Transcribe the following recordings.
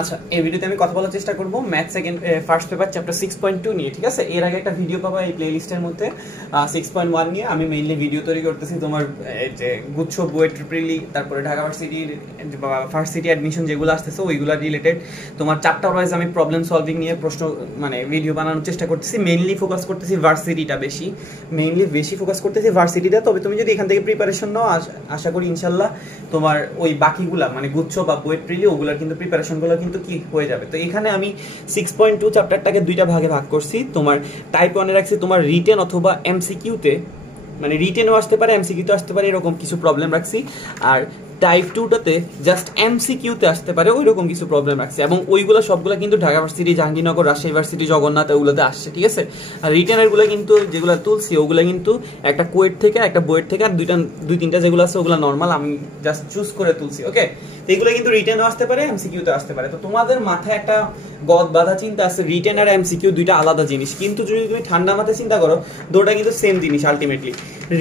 আচ্ছা, এই ভিডিওতে আমি কথা বলার চেষ্টা করব math second first paper chapter 6.2 নিয়ে, ঠিক আছে? এর আগে একটা ভিডিও পাবা এই প্লেলিস্টের মধ্যে 6.1 নিয়ে। আমি মেইনলি ভিডিও তৈরি করতেছি তোমার যে গুচ্ছ বুয়েট প্রিলি, তারপরে ঢাকা ভার্সিটির ভার্সিটি অ্যাডমিশন যেগুলো আসতেছে ওইগুলো রিলেটেড তোমার চ্যাপ্টার ওয়াইজ আমি প্রবলেম সলভিং নিয়ে প্রশ্ন মানে ভিডিও বানানোর চেষ্টা করতেছি। মেইনলি ফোকাস করতেছি ভার্সিটিটা বেশি ফোকাস করতেছি ভার্সিটিটা। তবে তুমি যদি এখান থেকে প্রিপারেশন নাও, আশা করি ইনশাল্লাহ তোমার ওই বাকিগুলা মানে গুচ্ছ বা বুয়েট প্রিলি ওগুলার কিন্তু প্রিপারেশনগুলো কিন্তু কি হয়ে যাবে। তো এখানে আমি 6.2 চ্যাপ্টারটাকে দুইটা ভাগে ভাগ করছি। তোমার টাইপ 1 এ রাখছি তোমার রিটেন অথবা এমসিকিউতে, মানে রিটেনও আসতে পারে এমসিকিউতে আসতে পারে এরকম কিছু প্রবলেম রাখছি। আর টাইপ 2টাতে জাস্ট এমসিকিউতে আসতে পারে ওই রকম কিছু প্রবলেম রাখছি, এবং ওইগুলো সবগুলো কিন্তু ঢাকা ভার্সিটি, জাহাঙ্গীরনগর, রাজশাহী ভার্সিটি, জগন্নাথ ওগুলোতে আসছে, ঠিক আছে? আর রিটেনের গুলো কিন্তু যেগুলো তুলছি ওগুলো কিন্তু একটা কোয়েট থেকে, একটা বুয়েট থেকে, আর দুই তিনটা যেগুলো আছে ওগুলো নর্মাল, আমি জাস্ট চুজ করে তুলছি। ওকে, তো এগুলো কিন্তু রিটেনও আসতে পারে এমসিকিউতে আসতে পারে। তো তোমাদের মাথায় একটা গদ বাঁধা চিন্তা আছে রিটেন আর এমসিকিউ দুইটা আলাদা জিনিস, কিন্তু যদি তুমি ঠান্ডা মাথায় চিন্তা করো দুটোটা কিন্তু সেম জিনিস আলটিমেটলি।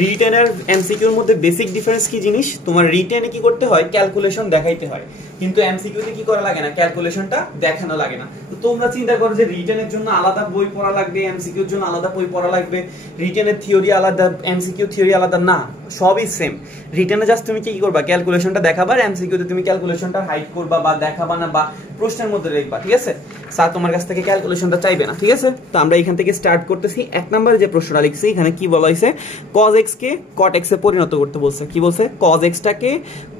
রিটেন আর এমসিকিউর মধ্যে বেসিক ডিফারেন্স কি জিনিস? তোমার রিটেনে কি করতে হয়, ক্যালকুলেশন দেখাইতে হয়, কিন্তু এমসিকিউতে কি করা লাগে না, ক্যালকুলেশনটা দেখানো লাগে না। তো তোমরা চিন্তা করো যে রিটেনের জন্য আলাদা বই পড়া লাগবে, এমসিকিউর জন্য আলাদা বই পড়া লাগবে, রিটেনের থিওরি আলাদা, এমসিকিউ থিওরি আলাদা, না, সবই সেম। রিটেনে জাস্ট তুমি কি করবা, ক্যালকুলেশনটা দেখাবা, আর এমসিকিউতে তুমি ক্যালকুলেশনটা হাইড করবা বা দেখাবা না, বা প্রশ্নের মধ্যে লিখবা, ঠিক আছে? স্যার তোমার কাছ থেকে ক্যালকুলেশনটা চাইবে না, ঠিক আছে? তো আমরা এখান থেকে স্টার্ট করতেছি। এক নম্বরে যে প্রশ্নটা লিখছি এখানে কি বলা হয়েছে, cos x কে cot x এ পরিণত করতে বলছে। কি বলছে? cos x টাকে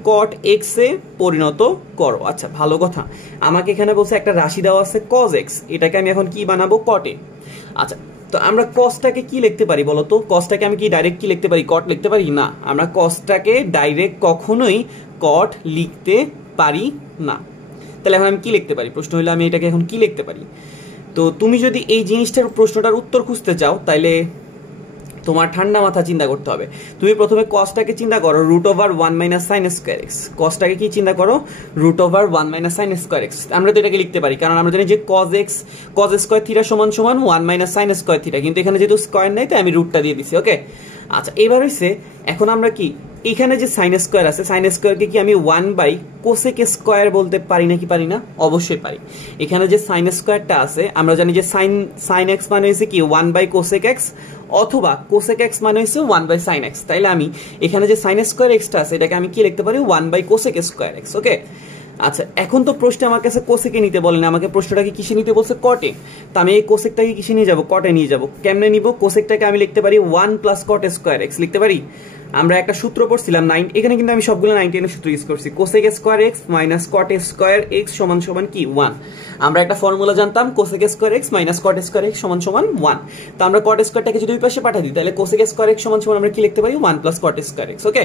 cot x এ পরিণত করো। আচ্ছা, ভালো কথা। আমাকে এখানে বলছে একটা রাশি দেওয়া আছে cos x, এটাকে আমি এখন কি বানাবো, cot এ। আচ্ছা, তো আমরা cosটাকে কি লিখতে পারি বলো তো? cosটাকে আমি কি ডাইরেক্ট কি লিখতে পারি, cot লিখতে পারি? না, আমরা cosটাকে ডাইরেক্ট কখনোই cot লিখতে পারি না। তাহলে এখন আমি কি লিখতে পারি? প্রশ্ন হলো আমি এটাকে এখন কি লিখতে পারি? তো তুমি যদি এই জিনিসটার প্রশ্নটার উত্তর খুঁজতে চাও তাইলে তোমার ঠান্ডা মাথা চিন্তা করতে হবে। তুমি প্রথমে cosটাকে চিন্তা করো √1 - sin স্কয়ার x। cosটাকে কি চিন্তা করো, √1 - sin স্কয়ার x। আমরা তো এটাকে লিখতে পারি কারণ আমরা জানি যে cos স্কয়ার থিটা সমান 1 - sin স্কয়ার থিটা, কিন্তু এখানে যেহেতু স্কয়ার নাই তাই আমি রুটটা দিয়ে দিছি। ওকে, আচ্ছা, এবার হইছে এখন আমরা কি এখানে যে sin স্কয়ার আছে, sin স্কয়ারকে কি আমি 1/cosec স্কয়ার বলতে পারি নাকি পারি না? অবশ্যই পারি। এখানে যে sin স্কয়ারটা আছে আমরা জানি যে sin x মানে হইছে কি 1/cosec x, অথবা cosec x মানে হইছে 1/sin x। তাইলে আমি এখানে যে sin স্কয়ার x টা আছে এটাকে আমি কি লিখতে পারি, 1/cosec স্কয়ার x। ওকে, আচ্ছা, এখন তো প্রশ্নে আমার কাছে কোসেকে নিতে বলে না, আমাকে প্রশ্নটাকে কিসে নিতে বলছে, কটে। তো আমি এই কোসেকটাকে কিসে নিয়ে যাব, কটে নিয়ে যাব। কেমনে নিব? কোসেকটাকে আমি লিখতে পারি 1 + cot স্কয়ার x লিখতে পারি। আমরা একটা সূত্র পড়ছিলাম 9, এখানে কিন্তু আমি সবগুলো 9 এর সূত্র ইউজ করছি। cosec square x - cot square x সমান কি 1। আমরা একটা ফর্মুলা জানতাম cosec square x - cot square x সমান 1। তো আমরা cot স্কয়ারটাকে যদি ওই পাশে পাঠিয়ে দিই তাহলে cosec স্কয়ার x সমান আমরা কি লিখতে পারি, 1 + cot স্কয়ার x। ওকে,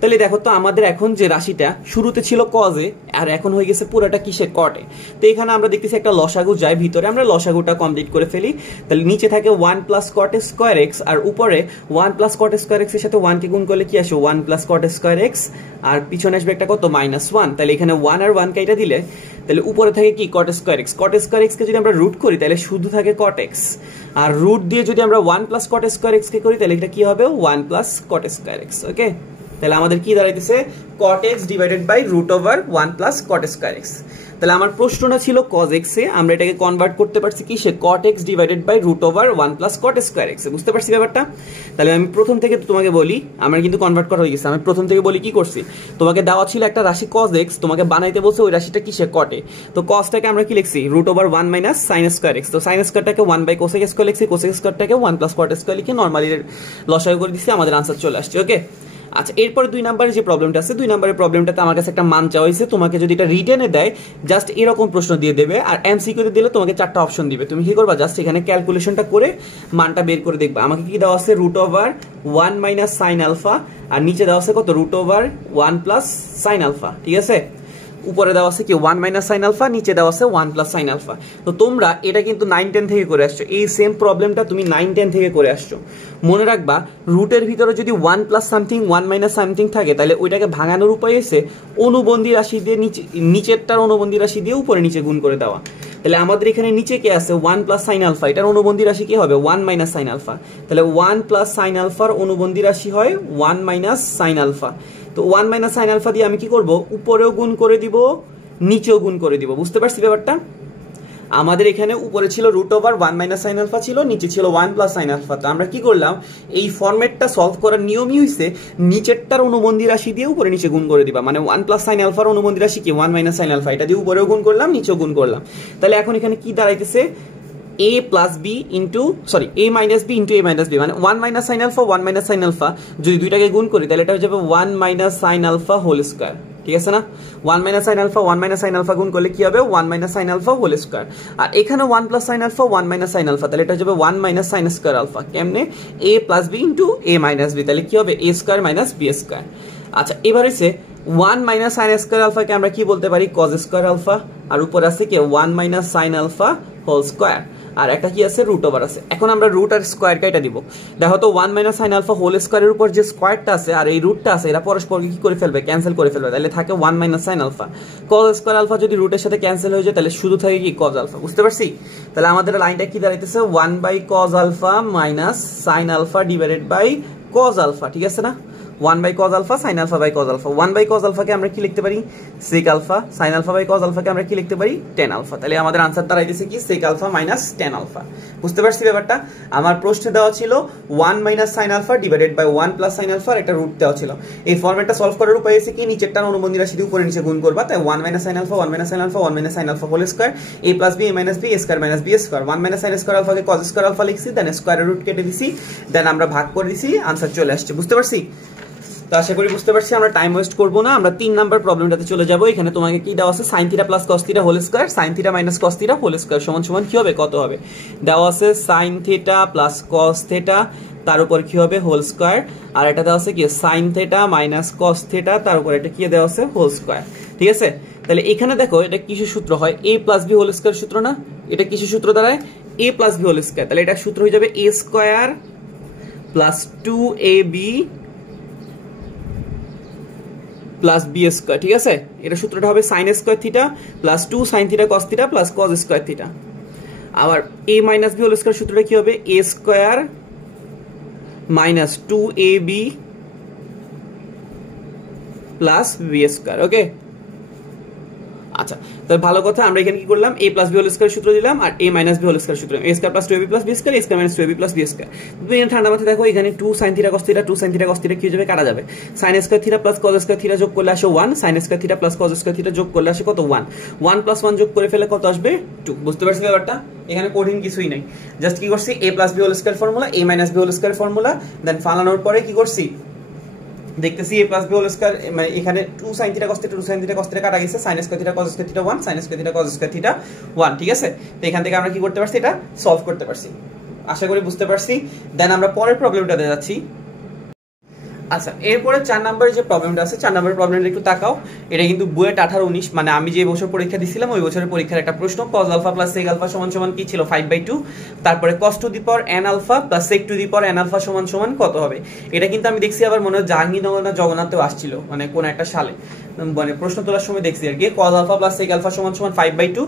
তাহলে দেখো তো আমাদের এখন যে রাশিটা শুরুতে ছিল cos এ আর এখন হয়ে গেছে পুরোটা কিসে, cot এ। তো এখানে আমরা দেখতেছি একটা লসাগু যায় ভিতরে, আমরা লসাগুটা কমপ্লিট করে ফেলি। তাহলে নিচে থাকে 1 + cot স্কয়ার x, আর উপরে 1 + cot স্কয়ার x এর সাথে 1 কে গুণ করলে কি আসে, 1 + cot স্কয়ার x, আর পিছনে আসবে একটা কত, -1। তাহলে এখানে 1 আর 1 কাইটা দিলে তাহলে উপরে থাকে কি, cot square x। cot square x কে যদি আমরা রুট করি তাহলে শুধু থাকে cot x, আর রুট দিয়ে যদি আমরা 1 + cot স্কয়ার x কে করি তাহলে এটা কি হবে, 1 + cot স্কয়ার x। ওকে, তাহলে আমাদের কি দাঁড়াইতেছে, cot x /√1 + cot square x। তাহলে আমার প্রশ্নটা ছিল cos x এ, আমরা এটাকে কনভার্ট করতে পারছি কি সে cot x /√1 + cot square x। বুঝতে পারছি ব্যাপারটা? তাহলে আমি প্রথম থেকে তোমাকে বলি, আমার কিন্তু কনভার্ট করা হয়ে গেছে। আমি প্রথম থেকে বলি কি করছি, তোমাকে দেওয়া ছিল একটা রাশি cos x, তোমাকে বানাইতে বলছে ওই রাশিটা কি সে cot এ। তো cosটাকে আমরা কি লিখছি, √1 - sin স্কয়ার x। তো sin স্কয়ারটাকে 1/cosec স্কয়ার লিখছি, cosec স্কয়ারটাকে 1 + cot স্কয়ার লিখে নরমালি লসাগু করে দিছি, আমাদের আনসার চলে আসছে। ওকে, আচ্ছা, এরপরে 2 নম্বরে যে প্রবলেমটা আছে, 2 নম্বরের প্রবলেমটাতে আমার কাছে একটা মান চাওয়া হয়েছে। তোমাকে যদি এটা রিটেনে দেয় জাস্ট এরকম প্রশ্ন দিয়ে দেবে, আর এমসিকিউতে দিলে তোমাকে 4টা অপশন দিবে। তুমি কি করবা, জাস্ট এখানে ক্যালকুলেশনটা করে মানটা বের করে দেখবা। আমাকে কি দেওয়া আছে, √1 - sin α, আর নিচে দেওয়া আছে কত, √1 + sin α। ঠিক আছে, উপরে দেওয়া আছে কি 1 - sin α, নিচে দেওয়া আছে 1 + sin α। তো তোমরা এটা কিন্তু 9-10 থেকে করে আসছো, এই সেম প্রবলেমটা তুমি 9-10 থেকে করে আসছো। মনে রাখবা রুটের ভিতরে যদি 1 + সামথিং 1 - সামথিং থাকে তাহলে ওইটাকে ভাঙানোর উপায় এসে অনুবন্ধী রাশি দিয়ে নিচেরটার অনুবন্ধী রাশি দিয়ে উপরে নিচে গুণ করে দেওয়া। তাহলে আমাদের এখানে নিচে কে আছে, 1 + sin α, এটার অনুবন্ধী রাশি কি হবে, 1 - sin α। তাহলে 1 + sin α এর অনুবন্ধী রাশি হয় 1 - sin α। তো 1 - sin α দিয়ে আমি কি করব, উপরেও গুণ করে দিব নিচেও গুণ করে দিব। বুঝতে পারছি ব্যাপারটা? আমাদের এখানে উপরে ছিল √1 মাইনাস সাইন আলফা ছিল, নিচে ছিল 1 প্লাস সাইন আলফা। তো আমরা কি করলাম, এই ফরম্যাটটা সলভ করার নিয়মই হইছে নিচেরটার অনুবন্ধী রাশি দিয়ে উপরে নিচে গুণ করে দিবা। মানে 1 প্লাস সাইন আলফার অনুবন্ধী রাশি কি 1 মাইনাস সাইন আলফা, এটা দিয়ে উপরেও গুণ করলাম নিচেও গুণ করলাম। তাহলে এখন এখানে কি দাঁড়াইতেছে, a plus B into a minus B into a minus B, মানে 1 minus sine alpha 1 minus sine alpha যদি দুইটাকে গুণ করি তাহলে এটা হয়ে যাবে 1 minus sine alpha whole square. ঠিক আছে না? 1 minus sine alpha 1 minus sine alpha গুণ করলে কি হবে 1 minus sine alpha whole square. আর এখানে 1 plus sine alpha 1 minus sine alpha, তাহলে এটা হয়ে যাবে 1 মাইনাস সাইন স্কয়ার আলফা। কেমনে? a plus B into a minus b, তাহলে কি হবে a square minus b square. আচ্ছা, এবার হচ্ছে 1 মাইনাস সাইন স্কয়ার আলফাকে আমরা কি বলতে পারি cos স্কয়ার আলফা, আর উপরে আছে কি 1 minus sine alpha whole square, আর একটা কি আছে √ওভার আছে। এখন আমরা রুট আর স্কয়ার কাটা দিব। দেখো তো 1 মাইনাস সাইন আলফা হোল স্কয়ারের উপর যে স্কয়ারটা আছে আর এই রুটটা আছে এরা পরস্পরকে কি করে ফেলবে, ক্যান্সেল করে ফেলবে। তাহলে থাকে 1 minus sine alpha. cos square alpha যদি রুটের সাথে ক্যান্সেল হয়ে যায় তাহলে শুধু থাকে কি cos আলফা। বুঝতে পারছি? তাহলে আমাদের লাইনটা কি দাঁড়াইতেছে 1 by cos alpha minus sine alpha divided by cos alpha. ঠিক আছে না? 1 by cos alpha sine alpha by cos alpha. 1 by cos আলফাকে আমরা কি লিখতে পারি sec alpha, sine alpha by cos আলফাকে আমরা কি লিখতে পারি tan আলফা। তাহলে আমাদের आंसर দাঁড়াইতেছে কি sec alpha minus tan alpha. বুঝতে পারছি ব্যাপারটা? আমার প্রশ্নে দেওয়া ছিল 1 minus sine alpha divided by 1 plus sine alpha আর একটা রুট দেওয়া ছিল। এই ফরম্যাটটা সলভ করার উপায় আছে কি নিচেরটার অনুবন্ধী রাশি দিয়ে উপরে নিচে গুণ করবা। তাই 1 minus sine alpha 1 minus sine alpha 1 minus sine alpha whole square a plus b a minus b a square minus b square. 1 minus sine square আলফাকে cos স্কয়ার আলফা লিখছি, দেন স্কয়ারের রুট কেটে দিছি, দেন আমরা ভাগ করে দিছি, आंसर চলে আসছে। বুঝতে পারছি? তো আশা করি বুঝতে পারছি। আমরা টাইম ওয়েস্ট করব না, আমরা 3 নাম্বার প্রবলেমটাতে চলে যাব। এখানে তোমাকে কি দেওয়া আছে sin θ plus cos θ whole square sin θ minus cos θ whole square সমান সমান কি হবে, কত হবে? দেওয়া আছে sin θ প্লাস cos θ তার উপর কি হবে হোল স্কয়ার, আর এটা দেওয়া আছে কি sin θ মাইনাস cos θ তার উপর এটা কি দেওয়া আছে হোল স্কয়ার। ঠিক আছে? তাহলে এখানে দেখো এটা কিসের সূত্র হয়, a plus b whole square সূত্র না? এটা কিসের সূত্র দাঁড়ায় a plus b whole square. তাহলে এটা সূত্র হয়ে যাবে a square plus 2ab plus B square. ঠিক আছে? এটা সূত্রটা হবে sin square theta plus 2 sin theta cos theta plus cos square theta. আবার a minus b whole square সূত্রটা কি হবে a square minus 2ab plus b square. Okay, আচ্ছা, তাহলে ভালো কথা, আমরা এখানে কি করলাম a plus b whole square সূত্র দিলাম আর a minus b whole square সূত্র a square plus 2ab plus b square a square minus 2ab plus b square. তুমি ঠান্ডা মাথায় দেখো এখানে 2 sin theta cos theta 2 sin theta cos theta কি হয়ে যাবে, কাটা যাবে। sin square theta plus cos square theta যোগ করলে আসে 1, sin square theta plus cos square theta যোগ করলে আসে কত 1, 1 প্লাস 1 যোগ করে ফেলে কত আসবে 2। বুঝতে পারছিস ব্যাপারটা? এখানে কঠিন কিছুই নাই, জাস্ট কি করছি a plus b whole square formula a minus b whole square formula, then ফালানোর পরে কি করছি দেখতেছি a plus b whole square, মানে এখানে 2 sin theta cos theta 2 sin theta cos theta কাটা গেছে, sin square theta cos square theta 1 sin square theta cos square theta 1। ঠিক আছে? তো এখান থেকে আমরা কি করতে পারছি, এটা সলভ করতে পারছি। আশা করি বুঝতে পারছি। দেন আমরা পরের প্রবলেমটাতে যাচ্ছি। আচ্ছা, এরপরে 4 নম্বরের যে প্রবলেমটা আছে 4 নম্বরের প্রবলেমটা একটু তাকাও। এটা কিন্তু বুয়েট 18-19, মানে আমি যে বছর পরীক্ষা দিছিলাম ওই বছরের পরীক্ষার একটা প্রশ্ন। cos alpha plus sec alpha সমান সমান কি ছিল 5/2, তারপরে cos to the power n alpha plus sec to the power n alpha সমান সমান কত হবে। এটা কিন্তু আমি দেখছি আবার মনে হয় জাহাঙ্গীরনগর না জগন্নাথেও আসছিল, মানে কোন একটা সালে, মানে প্রশ্ন তোলার সময় দেখছি আর কি। cos alpha plus sec alpha সমান সমান 5/2,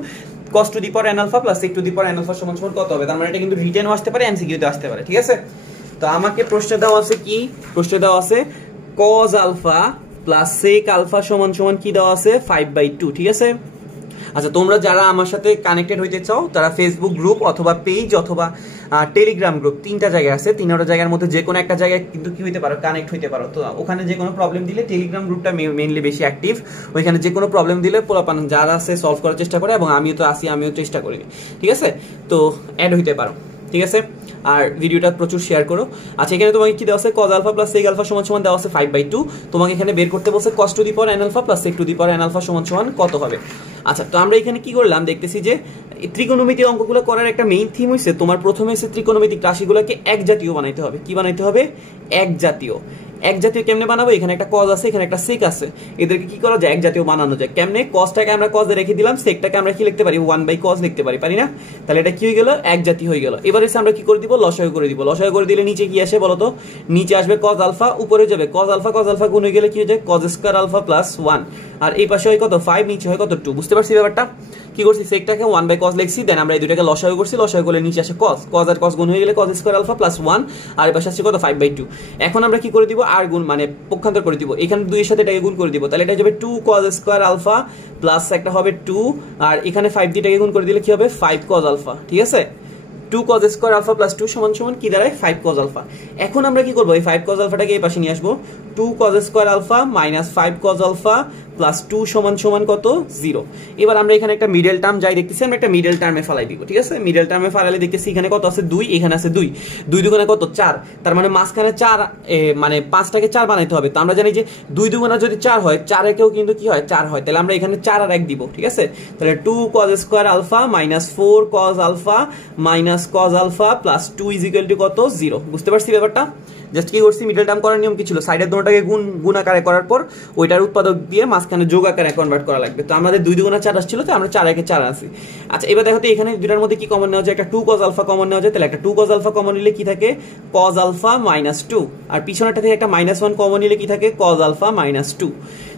cos to the power n alpha plus sec to the power n alpha সমান সমান কত হবে। তার মানে এটা কিন্তু রিটেনও আসতে পারে, এমসিকিউতে আসতে পারে। ঠিক আছে? তো আমাকে প্রশ্ন দেওয়া আছে কি, প্রশ্ন দেওয়া আছে cos alpha plus sec alpha সমান সমান কি দেওয়া আছে 5/2। ঠিক আছে? আচ্ছা, তোমরা যারা আমার সাথে কানেক্টেড হইতে চাও তারা ফেসবুক গ্রুপ অথবা পেজ অথবা টেলিগ্রাম গ্রুপ 3টা জায়গা আছে, 3টা জায়গার মধ্যে যে কোনো একটা জায়গায় কিন্তু কি হইতে পারো, কানেক্ট হইতে পারো। তো ওখানে যে কোনো প্রবলেম দিলে টেলিগ্রাম গ্রুপটা মেইনলি বেশি অ্যাক্টিভ, ওইখানে যে কোনো প্রবলেম দিলে পোলাপান যারা আছে সলভ করার চেষ্টা করে, এবং আমিও তো আসি, আমিও চেষ্টা করি। ঠিক আছে? তো অ্যাড হইতে পারো। ঠিক আছে? আর ভিডিওটা প্রচুর শেয়ার করো। আচ্ছা, এখানে তোমাকে কি দেওয়া আছে cos alpha plus sec alpha সমান সমান দেওয়া আছে 5/2। তোমাকে এখানে বের করতে বলছে cos to the power n alpha plus sec to the power n alpha সমান সমান কত হবে। আচ্ছা, তো আমরা এখানে কি করলাম দেখতেছি যে ত্রিকোণমিতিক অঙ্কগুলো করার একটা মেইন থিম হইছে তোমার প্রথমে এসে ত্রিকোণমিতিক রাশিগুলোকে এক জাতীয় বানাইতে হবে। কি বানাইতে হবে? এক জাতীয়। এক জাতীয় কেমনে বানাবো, এখানে একটা cos আছে, এখানে একটা sec আছে, এদেরকে কি করা যায় এক জাতীয় বানানো যায়। কেমনে? cosটাকে আমরা cos এ রেখে দিলাম, secটাকে আমরা কি লিখতে পারি 1/cos লিখতে পারি, পারি না? তাহলে এটা কি হয়ে গেল, এক জাতীয় হয়ে গেল। এবারে আমরা কি করে দিব, লসাগু করে দিব। লসাগু করে দিলে নিচে কি আসে বলো তো, নিচে আসবে cos আলফা, উপরে যাবে cos আলফা গুণ হয়ে গেলে কি হয়ে যায় cos স্কয়ার আলফা প্লাস 1, আর এই পাশে হয় কত 5, নিচে হয় কত 2। বুঝতে পারছি ব্যাপারটা? কি করছি, secটাকে 1/cos লিখছি, দেন আমরা এই দুইটাকে লসাগু করছি, লসাগু করলে নিচে আসে cos আর cos গুণ হয়ে গেলে cos স্কয়ার আলফা প্লাস 1, আর এই পাশে আসছে কত 5/2। এখন আমরা কি করে দিব, আর গুণ মানে পক্ষান্তর করে দিব, এখানে 2 এর সাথে এটাকে গুণ করে দিব, তাহলে এটা হবে 2 cos স্কয়ার আলফা প্লাস একটা হবে 2 আর এখানে 5 দিয়ে এটাকে গুণ করে দিলে কি হবে 5 cos আলফা। ঠিক আছে, 2 cos স্কয়ার আলফা প্লাস 2 সমান সমান কি দাঁড়ায় 5 cos আলফা। এখন আমরা কি করব, এই 5 cos আলফাটাকে এই পাশে নিয়ে আসবো, 2 cos square alpha minus 5 cos alpha plus 2 সমান সমান কত 0। এবার আমরা এখানে একটা মিডল টার্ম যাই দেখতেছি, আমরা একটা মিডল টার্মে ফেলাই দিব। ঠিক আছে, মিডল টার্মে ফেলালে দেখতেছি এখানে কত আছে 2, এখানে আছে 2, 2 দুগুণে কত 4, তার মানে মাঝখানে 4 মানে 5টাকে 4 বানাইতে হবে। তো আমরা জানি যে 2 দুগুণা যদি 4 হয় 4 একেও কিন্তু কি হয় 4 হয়, তাহলে আমরা এখানে 4 আর 1 দিব। ঠিক আছে, তাহলে 2 cos square alpha minus 4 cos alpha minus cos alpha plus 2 is equal to কত 0। বুঝতে পারছি ব্যাপারটা? জাস্ট কি করছি, মিডল টার্ম করার নিয়ম কি ছিল, সাইডের দুটোটাকে গুণ আকারে করার পর ওইটার উৎপাদক দিয়ে মাঝখানে যোগ আকারে কনভার্ট করা লাগবে। তো আমাদের 2 দুগুণা 4 আসছিল, তো আমরা 4 একে 4 আনছি। আচ্ছা, এবার দেখো তো এখানে দুটার মধ্যে কি কমন নেওয়া যায়, একটা 2 cos আলফা কমন নেওয়া যায়, তাহলে একটা 2 cos আলফা কমন নিলে কি থাকে cos আলফা মাইনাস 2, আর পিছনেরটা থেকে একটা -1 কমন নিলে কি থাকে cos আলফা মাইনাস 2।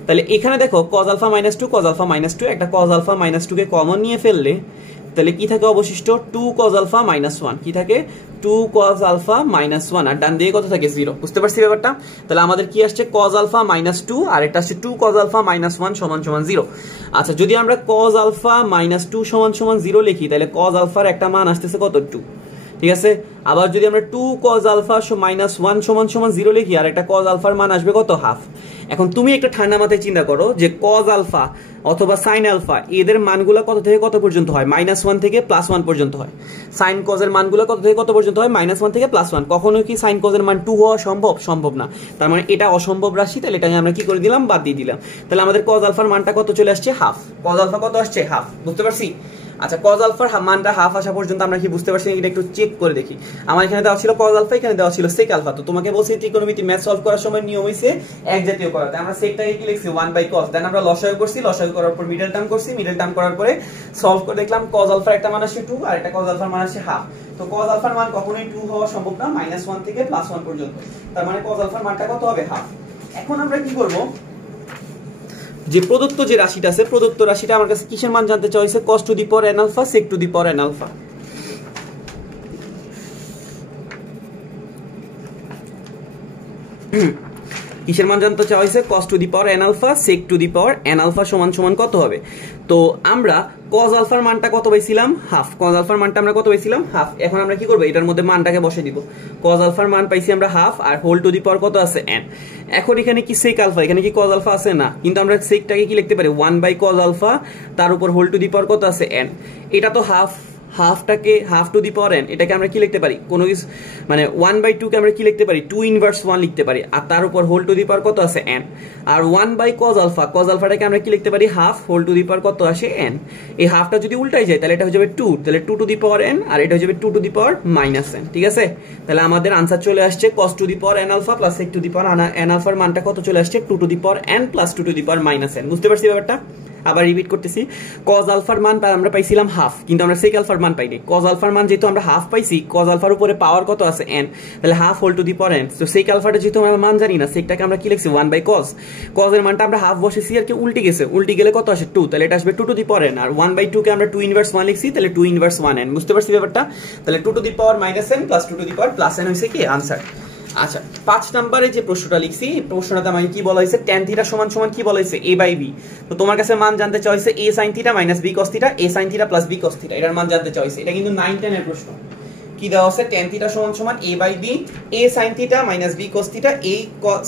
তাহলে এখানে দেখো cos alpha minus 2 cos alpha minus 2, একটা cos আলফা মাইনাস 2 কে কমন নিয়ে ফেললে তাহলে কি থাকে অবশিষ্ট 2 cos আলফা মাইনাস 1, কি থাকে 2 cos আলফা মাইনাস 1, আর ডান দিকে কত থাকে 0। বুঝতে পারছি ব্যাপারটা? তাহলে আমাদের কি আসছে cos আলফা মাইনাস 2 আর এটা আসছে 2 cos আলফা মাইনাস 1 সমান সমান 0। আচ্ছা, যদি আমরা cos আলফা মাইনাস 2 সমান সমান 0 লিখি তাহলে cos আলফার একটা মান আসতেছে কত 2। ঠিক আছে, আবার যদি আমরা 2 cos আলফা মাইনাস 1 সমান সমান 0 লিখি আর একটা cos আলফার মান আসবে কত হাফ। এখন তুমি একটা ঠান্ডা মাথায় চিন্তা করো যে cos আলফা অথবা sin আলফা এদের মানগুলো কত থেকে কত পর্যন্ত হয়, -1 থেকে +1 পর্যন্ত হয়। sin cos এর মানগুলো কত থেকে কত পর্যন্ত হয়, -1 থেকে +1। কখনো কি sin cos এর মান 2 হওয়া সম্ভব? সম্ভব না। তার মানে এটা অসম্ভব রাশি, তাহলে এটাকে আমরা কি করে দিলাম, বাদ দিয়ে দিলাম। তাহলে আমাদের cos আলফার মানটা কত চলে আসছে হাফ। cos আলফা কত আসছে হাফ। বুঝতে পারছি? আচ্ছা, cos আলফার মানটা হাফ আসা পর্যন্ত আমরা কি বুঝতে পারছি এটা একটু চেক করে দেখি। আমার এখানে দেওয়া ছিল cos আলফা, এখানে দেওয়া ছিল sec আলফা। তো তোমাকে বলছি ত্রিকোণমিতি ম্যাথ সলভ করার সময় নিয়ম হইছে এক জাতীয় করাতে। আমরা secটাকে কি লিখছি 1/cos, দেন আমরা লসাগু করছি, লসাগু করার পর মিডল টার্ম করছি, মিডল টার্ম করার পরে সলভ করে দেখলাম cos আলফার একটা মান আসছে 2 আর একটা cos আলফার মান আসছে হাফ। তো cos আলফার মান কখনোই 2 হওয়া সম্ভব না, -1 থেকে +1 পর্যন্ত। তার মানে cos আলফার মানটা কত হবে হাফ। এখন আমরা কি করব, যে প্রদত্ত যে রাশিটা আছে, প্রদত্ত রাশিটা আমার কাছে কিসের মান জানতে চাইছে, cos to the power n alpha sec to the power n alpha. কিসের মান জানতে চাইছে, cos to the power n alpha sec to the power n alpha সমান সমান কত হবে। তো আমরা cos আলফার মানটা কত পাইছিলাম হাফ, cos আলফার মানটা আমরা কত পাইছিলাম হাফ। এখন আমরা কি করব, এটার মধ্যে মানটাকে বসে দিব। cos আলফার মান পাইছি আমরা হাফ আর হোল টু দি পাওয়ার কত আছে n। এখন এখানে কি sec আলফা, এখানে কি cos আলফা আছে না, কিন্তু আমরা secটাকে কি লিখতে পারি 1/cos আলফা, তার উপর হোল টু দি পাওয়ার কত আছে n। এটা তো হাফটাকে half to the power n, এটাকে আমরা কি লিখতে পারি, কোনো কিছু মানে 1/2 কে আমরা কি লিখতে পারি 2 ইনভার্স 1 লিখতে পারি, আর তার উপর হোল টু দি পাওয়ার কত আছে n। আর 1/cos আলফা, cos আলফাটাকে আমরা কি লিখতে পারি half whole to the power কত আসে n। এই হাফটা যদি উল্টাই যায় তাহলে এটা হয়ে যাবে 2, তাহলে 2 টু দি পাওয়ার n আর এটা হয়ে যাবে 2 টু দি পাওয়ার -n। ঠিক আছে, তাহলে আমাদের आंसर চলে আসছে cos to the power n alpha plus sec to the power n আলফার মানটা কত চলে আসছে 2 to the power n plus 2 to the power -n। বুঝতে পারছি ব্যাপারটা? আবার রিপিট করতেছি, cos আলফার মান আমরা পাইছিলাম হাফ, কিন্তু আমরা sec আলফার মান পাইনি। cos আলফার মান যেহেতু আমরা হাফ পাইছি, cos আলফার উপরে পাওয়ার কত আছে n, তাহলে half whole to the power n। তো sec আলফাটা যেহেতু আমরা মান জানি না, secটাকে আমরা কি লিখছি 1/cos। cos এর মানটা আমরা হাফ বসেছি আর কি উল্টে গেছে, উল্টে গেলে কত আসে 2, তাহলে এটা আসবে 2 টু দি পাওয়ার n। আর 1/2 কে আমরা 2 ইনভার্স 1 লিখছি, তাহলে 2 ইনভার্স 1n। বুঝতে পারছি ব্যাপারটা? তাহলে 2 to the power -n plus 2 to the power +n হইছে কি आंसर। আচ্ছা, 5 নম্বরে যে প্রশ্নটা লিখছি, প্রশ্নটাতে আমাকে কি বলা হয়েছে, tan থিটা সমান সমান কি বলা হয়েছে a/b। তো তোমার কাছে মান জানতে চাইছে a sin theta minus b cos theta, a sin theta plus b cos theta, এটার মান জানতে চাইছে। এটা কিন্তু 9 10 এর প্রশ্ন। কি দেওয়া আছে, tan থিটা সমান সমান a/b, a sin theta minus b cos theta, a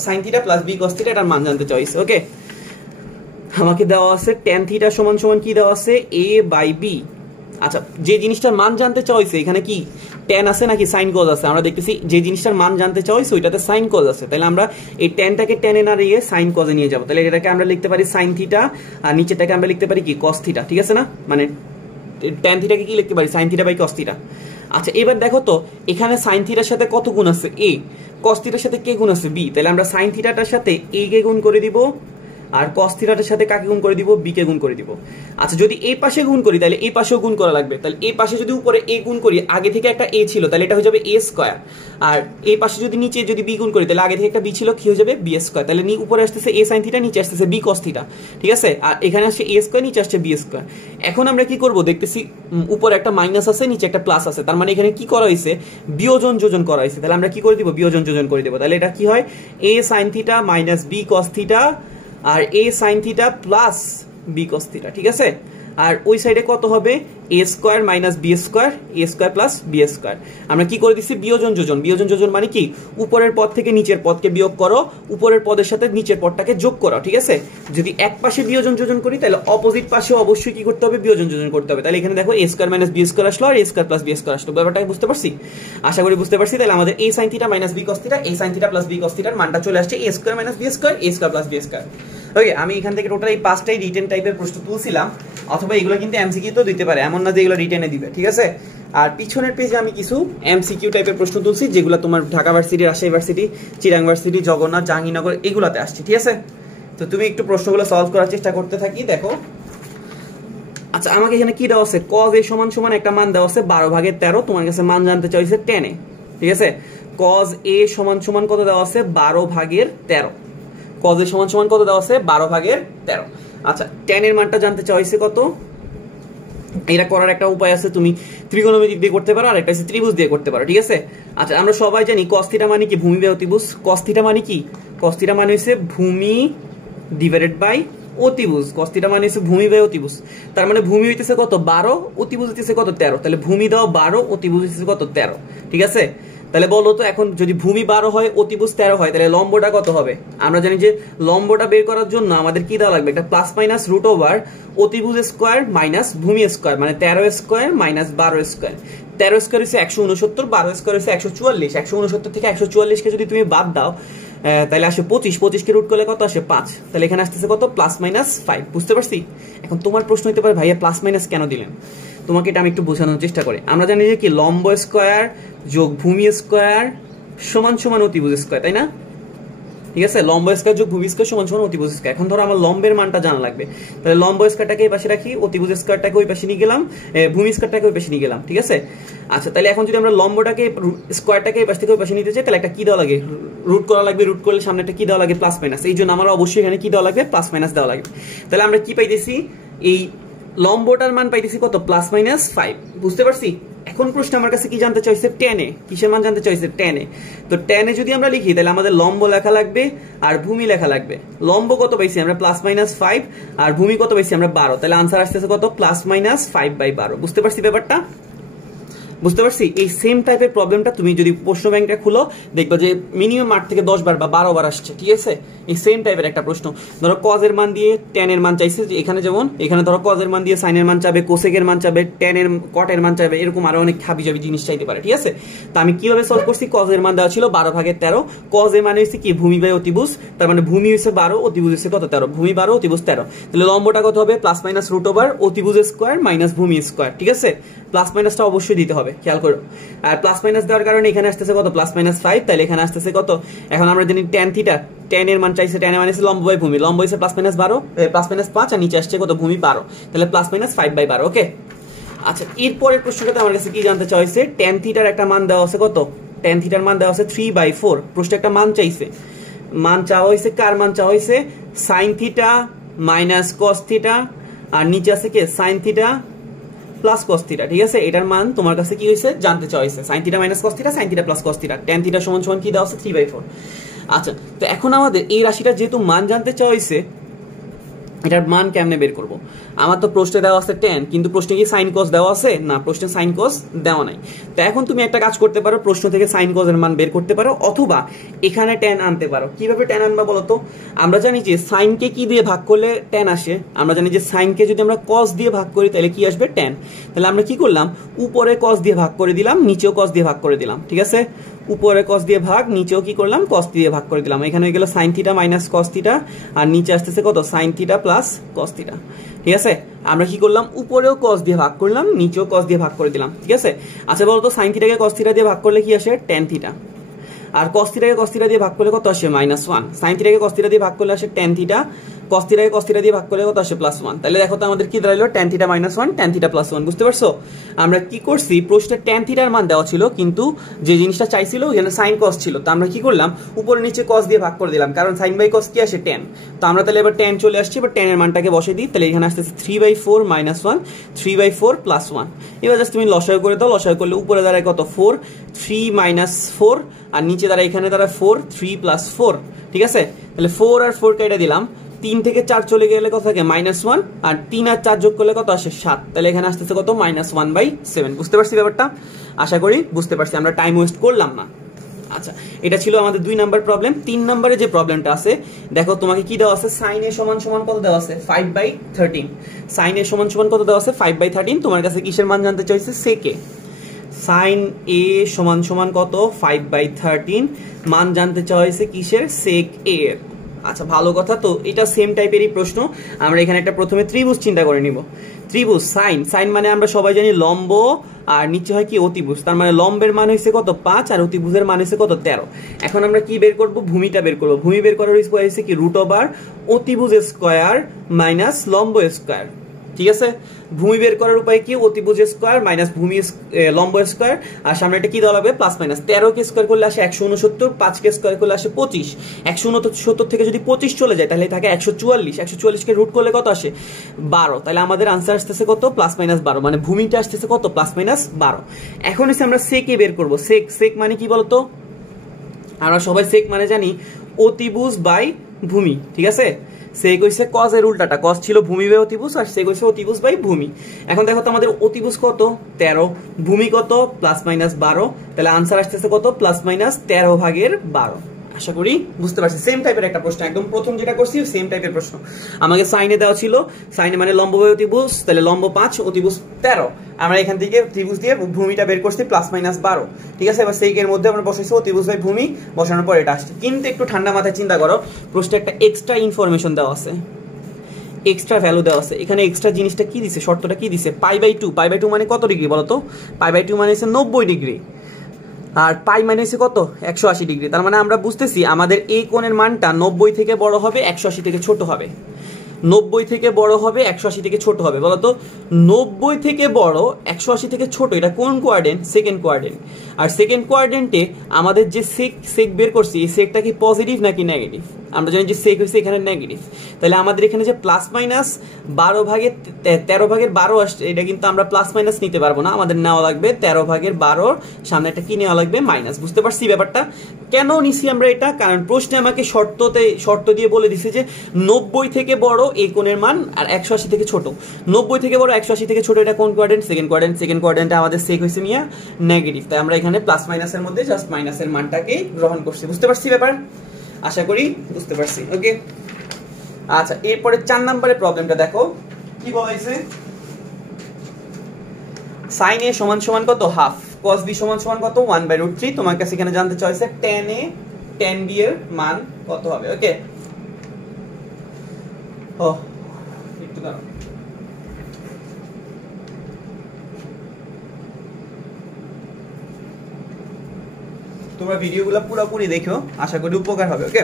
sin theta plus b cos theta, এটার মান জানতে চাইছে। ওকে, আমাকে দেওয়া আছে tan থিটা সমান সমান কি দেওয়া আছে a/b। আচ্ছা, যে জিনিসটার মান জানতে চাইছে এখানে কি tan আছে নাকি sin cos আছে, আমরা দেখতেছি যে জিনিসটার মান জানতে চাইছে ওইটাতে sin cos আছে, তাহলে আমরা এই tanটাকে tan এ না নিয়ে sin cos এ নিয়ে যাব। তাহলে এটাকে আমরা লিখতে পারি sin থিটা আর নিচেটাকে আমরা লিখতে পারি কি cos থিটা। ঠিক আছে না, মানে tan থিটাকে কি লিখতে পারি sin theta by cos theta. আচ্ছা, এবার দেখো তো এখানে sin থিটার সাথে কত গুণ আছে a, cos থিটার সাথে কে গুণ আছে b, তাহলে আমরা sin থিটাটার সাথে a কে গুণ করে দিব আর cos থিটাটার সাথে কাকে গুণ করে দিব, b কে গুণ করে দিব। আচ্ছা যদি এই পাশে গুণ করি তাহলে এই পাশেও গুণ করা লাগবে, তাহলে এই পাশে যদি উপরে a গুণ করি, আগে থেকে একটা a ছিল তাহলে এটা হয়ে যাবে a স্কয়ার, আর এই পাশে যদি নিচে যদি b গুণ করি তাহলে আগে থেকে একটা b ছিল, কি হয়ে যাবে b স্কয়ার। তাহলে উপরে আসতেছে a sin থিটা, নিচে আসতেছে b cos থিটা, ঠিক আছে, আর এখানে আসছে a স্কয়ার, নিচে আসছে b স্কয়ার। এখন আমরা কি করব দেখতেছি, উপরে একটা মাইনাস আছে, নিচে একটা প্লাস আছে, তার মানে এখানে কি করা হয়েছে, বিয়োজন যোজন করা হয়েছে। তাহলে আমরা কি করে দিব, বিয়োজন যোজন করে দেব। তাহলে এটা কি হয়, a sin theta minus b cos theta, আর a sin theta plus b cos theta, ঠিক আছে। আর ওই সাইডে কত হবে, a square minus b square, a square plus b square. আমরা কি করে দিচ্ছি, বিয়োজন যোজন। বিয়োজন যোজন মানে কি, উপরের পদ থেকে নিচের পদকে বিয়োগ করো, উপরের পদের সাথে নিচের পদটাকে যোগ করো, ঠিক আছে। যদি এক পাশে বিয়োজন যোজন করি তাহলে অপোজিট পাশে অবশ্যই কি করতে হবে, বিয়োজন যোজন করতে হবে। তাহলে এখানে দেখো a square minus b square আসলো, আর a square plus b square আসলো। ব্যাপারটাকে বুঝতে পারছি, আশা করি বুঝতে পারছি। তাহলে আমাদের a sin theta minus b cos theta, a sin theta plus b cos থিটার মানটা চলে আসছে a square minus b square, a square plus b square. Okay, আমি এখান থেকে টোটাল এই পাঁচটাই রিটেন টাইপের প্রশ্ন তুলছিলাম, অথবা এগুলো কিন্তু এমসিকিউ তো দিতে পারে, এমন না যে এগুলো রিটেনে দিবে, ঠিক আছে। আর পিছনের পেজে আমি কিছু এমসিকিউ টাইপের প্রশ্ন তুলছি, যেগুলো তোমার Dhaka varsity, Rajshahi varsity, Chirang varsity, Jagannath, Jahangirnagar এগুলাতে আসছে, ঠিক আছে। তো তুমি একটু প্রশ্নগুলো সলভ করার চেষ্টা করতে থাকি, দেখো। আচ্ছা আমাকে এখানে কি দেওয়া আছে, cos a সমান সমান একটা মান দেওয়া আছে 12/13, তোমার কাছে মান জানতে চাইছে tan a, ঠিক আছে। cos a সমান সমান কত দেওয়া আছে, 12/13। cos a সমান সমান কত দেওয়া আছে, 12/13। আচ্ছা tan এর মানটা জানতে চাইছে কত, এটা করার একটা উপায় আছে, তুমি ত্রিকোণমিতি দিয়ে করতে পারো, আর একটা আছে ত্রিভুজ দিয়ে করতে পারো, ঠিক আছে। আচ্ছা আমরা সবাই জানি cos থিটা মানে কি, ভূমি বাই অতিভুজ। cos থিটা মানে কি, cos থিটা মানে হচ্ছে ভূমি ডিভাইডেড বাই অতিভুজ। cos থিটা মানে হচ্ছে ভূমি বাই অতিভুজ। তার মানে ভূমি হইতেছে কত, 12, অতিভুজ হইতেছে কত, 13। তাহলে ভূমি দাও 12, অতিভুজ হইতেছে কত, 13, ঠিক আছে। তাহলে বলো তো এখন যদি ভূমি 12 হয়, অতিভুজ 13 হয়, তাহলে লম্বটা কত হবে। আমরা জানি যে লম্বটা বের করার জন্য আমাদের কি দেওয়া লাগবে, একটা প্লাস মাইনাস রুট ওভার অতিভুজ স্কয়ার মাইনাস ভূমি স্কয়ার, মানে 13 স্কয়ার মাইনাস 12 স্কয়ার। 13 স্কয়ার হচ্ছে 169, 12 স্কয়ার হচ্ছে 144। 169 থেকে 144 কে যদি তুমি বাদ দাও তাহলে আসে 25, 25 কে রুট করলে কত আসে 5। তাহলে এখানে আসতেছে কত, প্লাস মাইনাস 5। বুঝতে পারছি। এখন তোমার প্রশ্ন হতে পারে ভাইয়া প্লাস মাইনাস কেন দিলেন, তোমাকে এটা আমি একটু বোঝানোর চেষ্টা করি। আমরা জানি যে কি লম্ব স্কয়ার যোগ ভূমি স্কয়ার সমান সমান অতিভুজ স্কয়ার, তাই না, ঠিক আছে। লম্ব স্কয়ার যোগ ভূমি স্কয়ার সমান সমান অতিভুজ স্কয়ার। এখন ধরো আমার লম্বের মানটা জানা লাগবে, তাহলে লম্ব স্কয়ারটাকে এই পাশে রাখি, অতিভুজ স্কয়ারটাকে ওই পাশে নিয়ে গেলাম, ভূমি স্কয়ারটাকে ওই পাশে নিয়ে গেলাম, ঠিক আছে। আচ্ছা তাহলে এখন যদি আমরা লম্বটাকে স্কয়ারটাকে এই পাশ থেকে ওই পাশে নিতে চাই, তাহলে একটা কি দেওয়া লাগে, রুট করা লাগবে। রুট করলে সামনে একটা কি দেওয়া লাগে, প্লাস মাইনাস। এই জন্য আমার অবশ্যই এখানে কি দেওয়া লাগবে, প্লাস মাইনাস দেওয়া লাগবে। তাহলে আমরা কি পাইতেছি, এই লম্বটার মান পাইতেছি কত, প্লাস মাইনাস 5। বুঝতে পারছি। এখন প্রশ্ন আমার কাছে কি জানতে চাইছে, tan a, কিসের মান জানতে চাইছে, tan a। তো tan a যদি আমরা লিখি তাহলে আমাদের লম্ব লেখা লাগবে আর ভূমি লেখা লাগবে। লম্ব কত পাইছি আমরা, প্লাস মাইনাস 5, আর ভূমি কত পাইছি আমরা 12। তাহলে আনসার আসতেছে কত, প্লাস মাইনাস 5/12। বুঝতে পারছি ব্যাপারটা, বুঝতে পারছি। এই সেম টাইপের প্রবলেমটা তুমি যদি প্রশ্ন ব্যাংকটা খুলো দেখবা যে মিনিমাম 8 থেকে 10 বার বা 12 বার আসছে, ঠিক আছে। এই সেম টাইপের একটা প্রশ্ন, ধরো cos এর মান দিয়ে tan এর মান চাইছে, যে এখানে যেমন এখানে ধরো cos এর মান দিয়ে sin এর মান চাবে, cosec এর মান চাবে, tan এর cot এর মান চাবে, এরকম আরো অনেক হাবিজাবি জিনিস চাইতে পারে, ঠিক আছে। তো আমি কিভাবে সলভ করছি, cos এর মান দেওয়া ছিল 12/13। cos এর মানে হচ্ছে কি, ভূমি বাই অতিভুজ। তার মানে ভূমি হচ্ছে 12, অতিভুজ হচ্ছে কত, 13। ভূমি 12, অতিভুজ 13। তাহলে লম্বটা কত হবে, প্লাস মাইনাস রুট ওভার অতিভুজ স্কয়ার মাইনাস ভূমি স্কয়ার, ঠিক আছে। প্লাস মাইনাসটা অবশ্যই দিতে হবে, খেয়াল করো। আর প্লাস মাইনাস দেওয়ার কারণে এখানে আসতেছে কত, প্লাস মাইনাস 5। তাহলে এখানে আসতেছে কত, এখন আমরা জানি tan থিটা, tan এর মান চাইছে, tan এর মান হচ্ছে লম্ব বাই ভূমি, লম্ব হচ্ছে প্লাস মাইনাস 12, প্লাস মাইনাস 5, আর নিচে আসছে কত, ভূমি 12। তাহলে প্লাস মাইনাস 5/12। ওকে। আচ্ছা এরপরের প্রশ্নটাতে আমার কাছে কি জানতে চাইছে, tan থিটার একটা মান দেওয়া আছে কত, tan থিটার মান দেওয়া আছে 3/4। প্রশ্ন একটা মান চাইছে, মান চাওয়া হয়েছে, কার মান চাওয়া হয়েছে, sin theta minus cos theta, আর নিচে আছে কি sin theta plus cos theta, ঠিক আছে। এটার মান তোমার কাছে কি হয়েছে, জানতে চাইছে, sin theta minus cos theta, sin theta plus cos theta. tan theta সমান সমান কি দেওয়া আছে, 3/4। আচ্ছা তো এখন আমাদের এই রাশিটা যেহেতু মান জানতে চাইছে, এটার মান কেমনে বের করব। আমার তো প্রশ্নে দেওয়া আছে tan, কিন্তু প্রশ্নে কি sin cos দেওয়া আছে, না প্রশ্নে sin cos দেওয়া নাই। তো এখন তুমি একটা কাজ করতে পারো, প্রশ্ন থেকে sin cos এর মান বের করতে পারো, অথবা এখানে tan আনতে পারো। কিভাবে tan আনবা বলো তো, আমরা জানি যে sin কে কি দিয়ে ভাগ করলে tan আসে, আমরা জানি যে sin কে যদি আমরা cos দিয়ে ভাগ করি তাহলে কি আসবে, tan। তাহলে আমরা কি করলাম, উপরে cos দিয়ে ভাগ করে দিলাম, নিচেও cos দিয়ে ভাগ করে দিলাম, ঠিক আছে। উপরে cos দিয়ে ভাগ, নিচেও কি করলাম, cos দিয়ে ভাগ করে দিলাম। এখানে হয়ে গেল sin theta minus cos theta, আর নিচে আসতেছে কত, sin theta plus cos theta, ঠিক আছে। আমরা কি করলাম, উপরেও cos দিয়ে ভাগ করলাম, নিচেও cos দিয়ে ভাগ করে দিলাম, ঠিক আছে। আচ্ছা বলতো sin থিটাকে cos থিটা দিয়ে ভাগ করলে কি আসে, tan থিটা। আর cos থিটাকে cos থিটা দিয়ে ভাগ করলে কত আসে, -1। sin থিটাকে cos থিটা দিয়ে ভাগ করলে আসে tan থিটা, cos থিটা দিয়ে ভাগ করলে কত আসে +1। তাহলে দেখো তো আমাদের কি দাঁড়ালো tan থিটা -1 tan থিটা +1। বুঝতে পারছো? আমরা কি করছি, প্রশ্নে tan থিটার মান দেওয়া ছিল, কিন্তু যে জিনিসটা চাইছিল এখানে sin cos ছিল। তো আমরা কি করলাম, উপরে নিচে cos দিয়ে ভাগ করে দিলাম, কারণ sin বাই cos কি আসে tan। তো আমরা তাহলে এবার tan চলে আসছে, এবার tan এর মানটাকে বসিয়ে দিই। তাহলে এখানে আসতেছে 3/4 - 1 3/4 +1। এবার জাস্ট তুমি লসাগু করে দাও, লসাগু করলে উপরে দাঁড়ায় কত 4 3 - 4 আর নিচে দাঁড়ায় এখানে দাঁড়ায় 4 3 + 4। ঠিক আছে, তাহলে 4 আর 4 কেটে দিলাম, 3 থেকে 4 চলে গেলে কত থাকে -1 আর 3 আর 4 যোগ করলে কত আসে 7। তাহলে এখানে আসতেছে কত -1/7। বুঝতে পারছি ব্যাপারটা? আশা করি বুঝতে পারছি, আমরা টাইম ওয়েস্ট করলাম না। আচ্ছা, এটা ছিল আমাদের 2 নাম্বার প্রবলেম। 3 নম্বরে যে প্রবলেমটা আছে, দেখো তোমাকে কি দেওয়া আছে, sin a সমান কত দেওয়া আছে 5/13। sin a সমান কত দেওয়া আছে 5/13। তোমার কাছে কিসের মান জানতে চাইছে, sec a। sin a সমান কত 5/13, মান জানতে চাইছে কিসের, sec a এর। আচ্ছা, ভালো কথা। তো এটা সেম টাইপেরই প্রশ্ন। আমরা এখানে একটা প্রথমে ত্রিভুজ চিন্তা করে নিব। ত্রিভুজ সাইন মানে আমরা সবাই জানি লম্ব, আর নিচে হয় কি অতিভুজ। তার মানে লম্বের মান হইছে কত 5 আর অতিভুজের মান হইছে কত 13। এখন আমরা কি বের করব, ভূমিটা বের করব। ভূমি বের করার হইছে কি √ অতিভুজ স্কয়ার মাইনাস লম্ব স্কয়ার। ঠিক আছে, ভূমি বের করার উপায় কি, অতিভুজ স্কয়ার মাইনাস ভূমি লম্ব স্কয়ার, আর সামনে এটা কি দেওয়া লাগবে +- 13 কে স্কয়ার করলে আসে 169, 5 কে স্কয়ার করলে আসে 25। 169 থেকে যদি 25 চলে যায় তাহলে থাকে 144। 144 কে রুট করলে কত আসে 12। তাহলে আমাদের আনসার আসতেছে কত +-12, মানে ভূমিটা আসতেছে কত +-12। এখন এসে আমরা সেক এ বের করব। সেক মানে কি বলতো, আমরা সবাই সেক মানে জানি অতিভুজ বাই ভূমি। ঠিক আছে, সেক হইছে cos এর উল্টাটা, cos ছিল ভূমি বাই অতিভুজ, আর সেক হইছে অতিভুজ বাই ভূমি। এখন দেখো তো আমাদের অতিভুজ কত 13, ভূমি কত +-12, তাহলে আনসার আসতেছে কত +-13/12। আশা করি বুঝতে পারছি। সেম টাইপের একটা প্রশ্ন, একদম প্রথম যেটা করছি সেম টাইপের প্রশ্ন। আমাকে সাইনে দেওয়া ছিল, সাইনে মানে লম্ব বাই অতিভুজ, তাহলে লম্ব 5 অতিভুজ 13। আমরা এখান থেকে ত্রিভুজ দিয়ে ভূমিটা বের করছি +-12। ঠিক আছে, এবার সেইকের মধ্যে আমরা বসাইছি অতিভুজ বাই ভূমি, বসানোর পর এটা আসছে। কিন্তু একটু ঠান্ডা মাথায় চিন্তা করো, প্রশ্নে একটা এক্সট্রা ইনফরমেশন দেওয়া আছে, এক্সট্রা ভ্যালু দেওয়া আছে। এখানে এক্সট্রা জিনিসটা কি দিছে, শর্তটা কি দিছে, π/2 মানে কত ডিগ্রি বলো তো, π/2 মানে হচ্ছে 90 ডিগ্রি, আর পাই মানে হচ্ছে কত 180 ডিগ্রি। তার মানে আমরা বুঝতেছি আমাদের এই কোণের মানটা 90 থেকে বড় হবে 180 থেকে ছোট হবে। 90 থেকে বড় হবে 180 থেকে ছোট হবে। বলতো 90 থেকে বড় 180 থেকে ছোট, এটা কোন কোয়াড্রেন্ট, সেকেন্ড কোয়াড্রেন্ট। আর সেকেন্ড কোয়াড্রেন্টে আমাদের যে সেক বের করছি, এই সেকটা কি পজিটিভ নাকি নেগেটিভ, আমরা জানি যে সেক হচ্ছে এখানে নেগেটিভ। তাহলে আমাদের এখানে যে +-13/12 আসছে, এটা কিন্তু আমরা +- নিতে পারবো না, আমাদের নেওয়া লাগবে 13/12, সামনে একটা কি নেওয়া লাগবে মাইনাস। বুঝতে পারছি ব্যাপারটা? কেন নিছি আমরা এটা, কারণ প্রশ্নে আমাকে শর্ত দিয়ে বলে দিছে যে 90 থেকে বড় এই কোণের মান আর 180 থেকে ছোট। 90 থেকে বড় 180 থেকে ছোট, এটা কোন কোয়াড্রেন্ট, সেকেন্ড কোয়াড্রেন্ট। সেকেন্ড কোয়াড্রেন্টে আমাদের সেক হইছে মিয়া নেগেটিভ, তাই আমরা এখানে +- এর মধ্যে জাস্ট মাইনাসের মানটাকে গ্রহণ করছি। বুঝতে পারছি ব্যাপার? আশা করি বুঝতে পারছি। ওকে, আচ্ছা, এরপরে 4 নম্বরের প্রবলেমটা দেখো কি বলা হয়েছে, sin a সমান কত হাফ, cos b সমান কত 1/√3। তোমার কাছে এখানে জানতে চাইছে tan a tan b এর মান কত হবে। ওকে, ও একটু দাঁড়াও, তোমরা ভিডিওগুলো পুরোপুরি দেখো, আশা করি উপকার হবে। ওকে,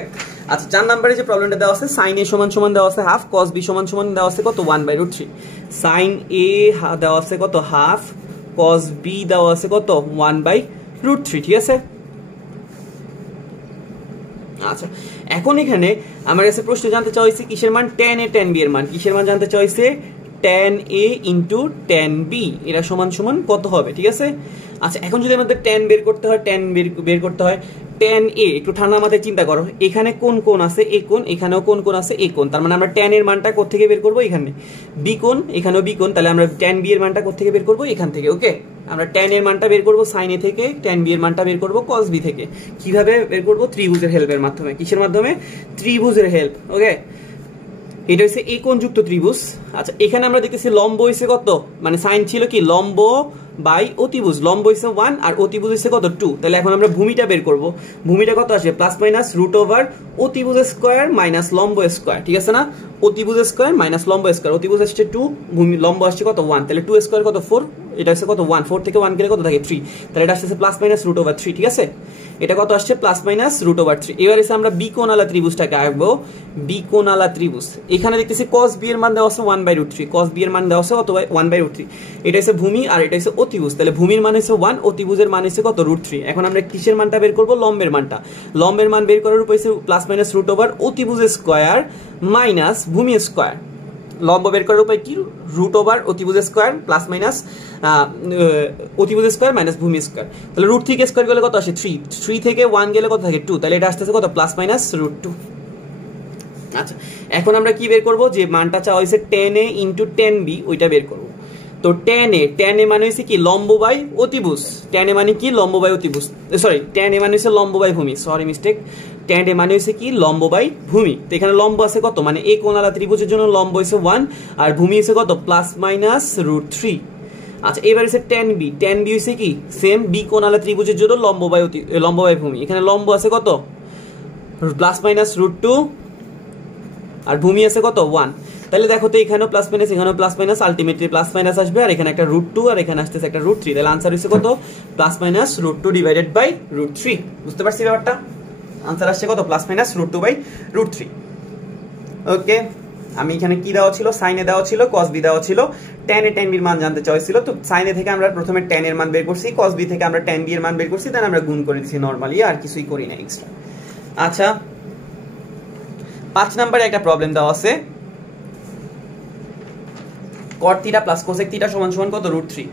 আচ্ছা, 4 নম্বরে যে প্রবলেমটা দেওয়া আছে, sin a সমান দেওয়া আছে হাফ, cos b সমান দেওয়া আছে কত 1/√3। sin a দেওয়া আছে কত হাফ, cos b দেওয়া আছে কত 1/√3। ঠিক আছে, আচ্ছা, এখন এখানে আমার কাছে প্রশ্ন জানতে চাইছে কিসের মান, tan a tan b এর মান। কিসের মান জানতে চাইছে, tan a * tan b, এরা সমান কত হবে। ঠিক আছে, আচ্ছা, এখন যদি আমাদের tan বের করতে হয়, tan a, একটু ঠান্ডা মাথায় চিন্তা করো, এখানে কোন কোণ আছে এ কোণ, এখানেও কোন কোণ আছে এ কোণ। তার মানে আমরা tan এর মানটা কোথা থেকে বের করব, এখানে বি কোণ, এখানেও বি কোণ, তাহলে আমরা tan b এর মানটা কোথা থেকে বের করব, এখান থেকে। ওকে, আমরা tan এর মানটা বের করব sin a থেকে, tan b এর মানটা বের করব cos b থেকে। কিভাবে বের করব, ত্রিভুজের হেল্পের মাধ্যমে। কিসের মাধ্যমে, ত্রিভুজের হেল্প। ওকে, এটা হচ্ছে এই কোণযুক্ত ত্রিভুজ। আচ্ছা, এখানে আমরা দেখতেছি লম্ব হইছে কত, মানে সাইন ছিল কি লম্ব বাই অতিভুজ, লম্ব হইছে 1 আর অতিভুজ হইছে কত 2। তাহলে এখন আমরা ভূমিটা বের করব। ভূমিটা কত আসে, +- অতিভুজ স্কয়ার মাইনাস লম্ব স্কয়ার। ঠিক আছে না, অতিভুজ স্কয়ার মাইনাস লম্ব স্কয়ার। অতিভুজ আসছে 2, ভূমি লম্ব আসছে কত 1, তাহলে 2 স্কয়ার কত 4, এটা হচ্ছে কত 1, 4 থেকে 1 গেলে কত থাকে 3, তাহলে এটা আসছে +- √3। ঠিক আছে, এটা কত আসছে প্লাস মাইনাস রুট ওভার 3। এবার এসে আমরা বি কোণালা ত্রিভুজটাকে আঁকবো। বি কোণালা ত্রিভুজ, এখানে দেখতেছি cos b এর মান দেওয়া আছে 1/√3, cos b এর মান দেওয়া আছে কত 1/√3। এটা হচ্ছে ভূমি আর এটা হচ্ছে অতিভুজ, তাহলে ভূমির মান হচ্ছে 1, অতিভুজের মান হচ্ছে কত √3। এখন আমরা কিসের মানটা বের করব, লম্বের মানটা। লম্বের মান বের করার উপায় হচ্ছে প্লাস মাইনাস রুট ওভার অতিভুজের স্কয়ার মাইনাস ভূমি স্কয়ার। লম্ব বের করার উপায় কি, রুট ওভার অতিভুজের স্কয়ার প্লাস মাইনাস অতিভুজের স্কয়ার মাইনাস ভূমি স্কয়ার। তাহলে √ থেকে স্কয়ার গেলে কত আসে 3, 3 থেকে 1 গেলে কত থাকে 2, তাহলে এটা আসতেছে কত প্লাস মাইনাস √2। আচ্ছা, এখন আমরা কি বের করব, যে মানটা চাওয়া হয়েছে tan a * tan b, ওইটা বের করব। তো tan a মানে হচ্ছে কি লম্ব বাই অতিভুজ, tan a মানে কি লম্ব বাই অতিভুজ, সরি tan a মানে হচ্ছে লম্ব বাই ভূমি, সরি মিস্টেক, tan a মানে হচ্ছে কি লম্ব বাই ভূমি। তো এখানে লম্ব আছে কত, মানে এই কোণালা ত্রিভুজের জন্য লম্ব হচ্ছে 1 আর ভূমি হচ্ছে কত প্লাস মাইনাস √3। আচ্ছা, এবার হচ্ছে tan b, tan b হচ্ছে কি সেম বি কোণালা ত্রিভুজের জন্য লম্ব বাই ভূমি। এখানে লম্ব আছে কত প্লাস মাইনাস √2 আর ভূমি আছে কত 1। তাহলে দেখো তো এখানেও প্লাস মাইনাস, এখানেও plus minus, ultimately plus minus আসবে, আর এখানে একটা √2 আর এখানে আসতেছে একটা √3। তাহলে আনসার হচ্ছে কত প্লাস মাইনাস √2 ডিভাইডেড বাই √3। বুঝতে পারছি ব্যাপারটা? আনসার আসছে কত প্লাস মাইনাস √2 বাই √3। ওকে, আমি এখানে কি দেওয়া ছিল, সাইনে দেওয়া ছিল, cos b দেওয়া ছিল, tan a tan b এর মান জানতে চাইছিল। তো সাইনে থেকে আমরা প্রথমে tan এর মান বের করছি, cos b থেকে আমরা tan b এর মান বের করছি, দেন আমরা গুণ করে দিয়েছি নরমালি, আর কিছুই করি না এক্সট্রা। আচ্ছা, 5 নম্বরে একটা প্রবলেম দেওয়া আছে, cot θ + cosec θ সমান কত √3।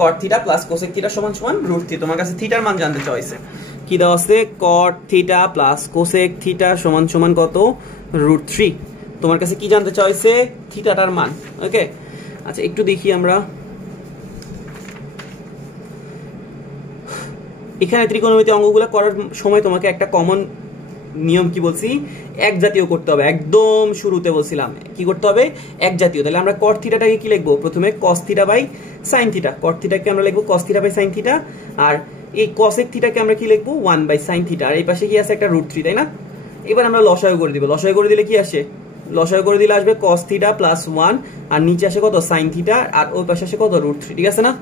cot θ + cosec θ সমান √3। তোমার কাছে থিটার মান জানতে চাইছে, কি দেওয়া আছে cot θ + cosec θ সমান কত √3। তোমার কাছে কি জানতে চাইছে, থিটাটার মান। ওকে, আচ্ছা একটু দেখি আমরা, এখানে ত্রিকোণমিতি অঙ্কগুলো করার সময় তোমাকে একটা কমন নিয়ম কি বলছি, এক জাতীয় করতে হবে। একদম শুরুতে বলছিলাম কি করতে হবে, এক জাতীয়। তাহলে আমরা cot থিটাটাকে কি লিখবো, প্রথমে cos θ বাই sin θ। cot থিটাকে আমরা লিখবো cos θ বাই sin θ, আর এই cosec থিটাকে আমরা কি লিখবো 1/sin θ, আর এই পাশে কি আছে একটা √3, তাই না? এবার আমরা লসাগু করে দিব। লসাগু করে দিলে কি আসে, লসাগু করে দিলে আসবে cos θ + 1, আর নিচে আসে কত sin θ, আর ওই পাশে আসে কত √3, ঠিক আছে না?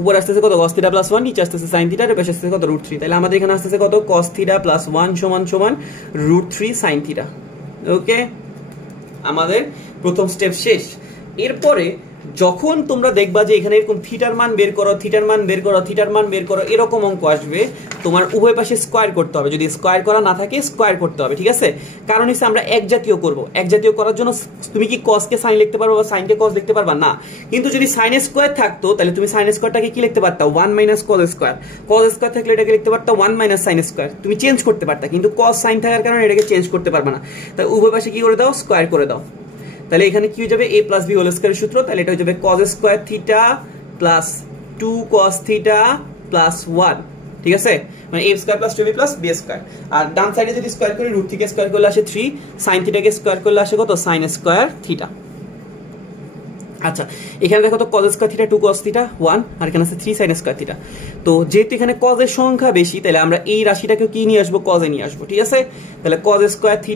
উপরে আসতেছে কত cos θ + 1, নিচে আসতেছে sin θ, আর পাশে আসতেছে কত √3। তাহলে আমাদের এখানে আসতেছে কত cos θ + 1 সমান √3 sin θ। ওকে, আমাদের প্রথম স্টেপ শেষ। এরপরে যখন তোমরা দেখবা যে এখানে এরকম থিটার মান বের করো, থিটার মান বের করো, থিটার মান বের করো, এরকম অঙ্ক আসবে, তোমার উভয় পাশে স্কয়ার করতে হবে। যদি স্কয়ার করা না থাকে স্কয়ার করতে হবে, ঠিক আছে? কারণ হচ্ছে আমরা এক জাতীয় করব। এক জাতীয় করার জন্য তুমি কি cos কে sin লিখতে পারবা বা sin কে cos লিখতে পারবা না, কিন্তু যদি sin স্কয়ার থাকতো তাহলে তুমি sin স্কয়ারটাকে কি লিখতে পারতা 1 - cos স্কয়ার। cos স্কয়ার থাকলে এটাকে লিখতে পারতা 1 - sin স্কয়ার, তুমি চেঞ্জ করতে পারতা। কিন্তু cos sin থাকার কারণে এটাকে চেঞ্জ করতে পারবা না, তাই উভয় পাশে কি করে দাও, স্কয়ার করে দাও। তাহলে এখানে কি হয়ে যাবে a + b হোল স্কয়ারের সূত্র, তাহলে এটা হয়ে যাবে cos স্কয়ার θ + 2 cos θ + 1, ঠিক আছে? মানে a square + 2b + b square. আর ডান সাইডে যদি স্কয়ার করি √3 কে স্কয়ার করলে আসে 3, sin θ কে স্কয়ার করলে আসে কত sin স্কয়ার θ। আচ্ছা, এখানে দেখো তো cos স্কয়ার θ 2 cos θ 1, আর এখানে আছে 3 sin স্কয়ার θ। তো যেহেতু এখানে cos এর সংখ্যা বেশি, তাহলে আমরা এই রাশিটাকে কি নিয়ে আসবো, cos এ নিয়ে আসবো, ঠিক আছে? তাহলে cos স্কয়ার θ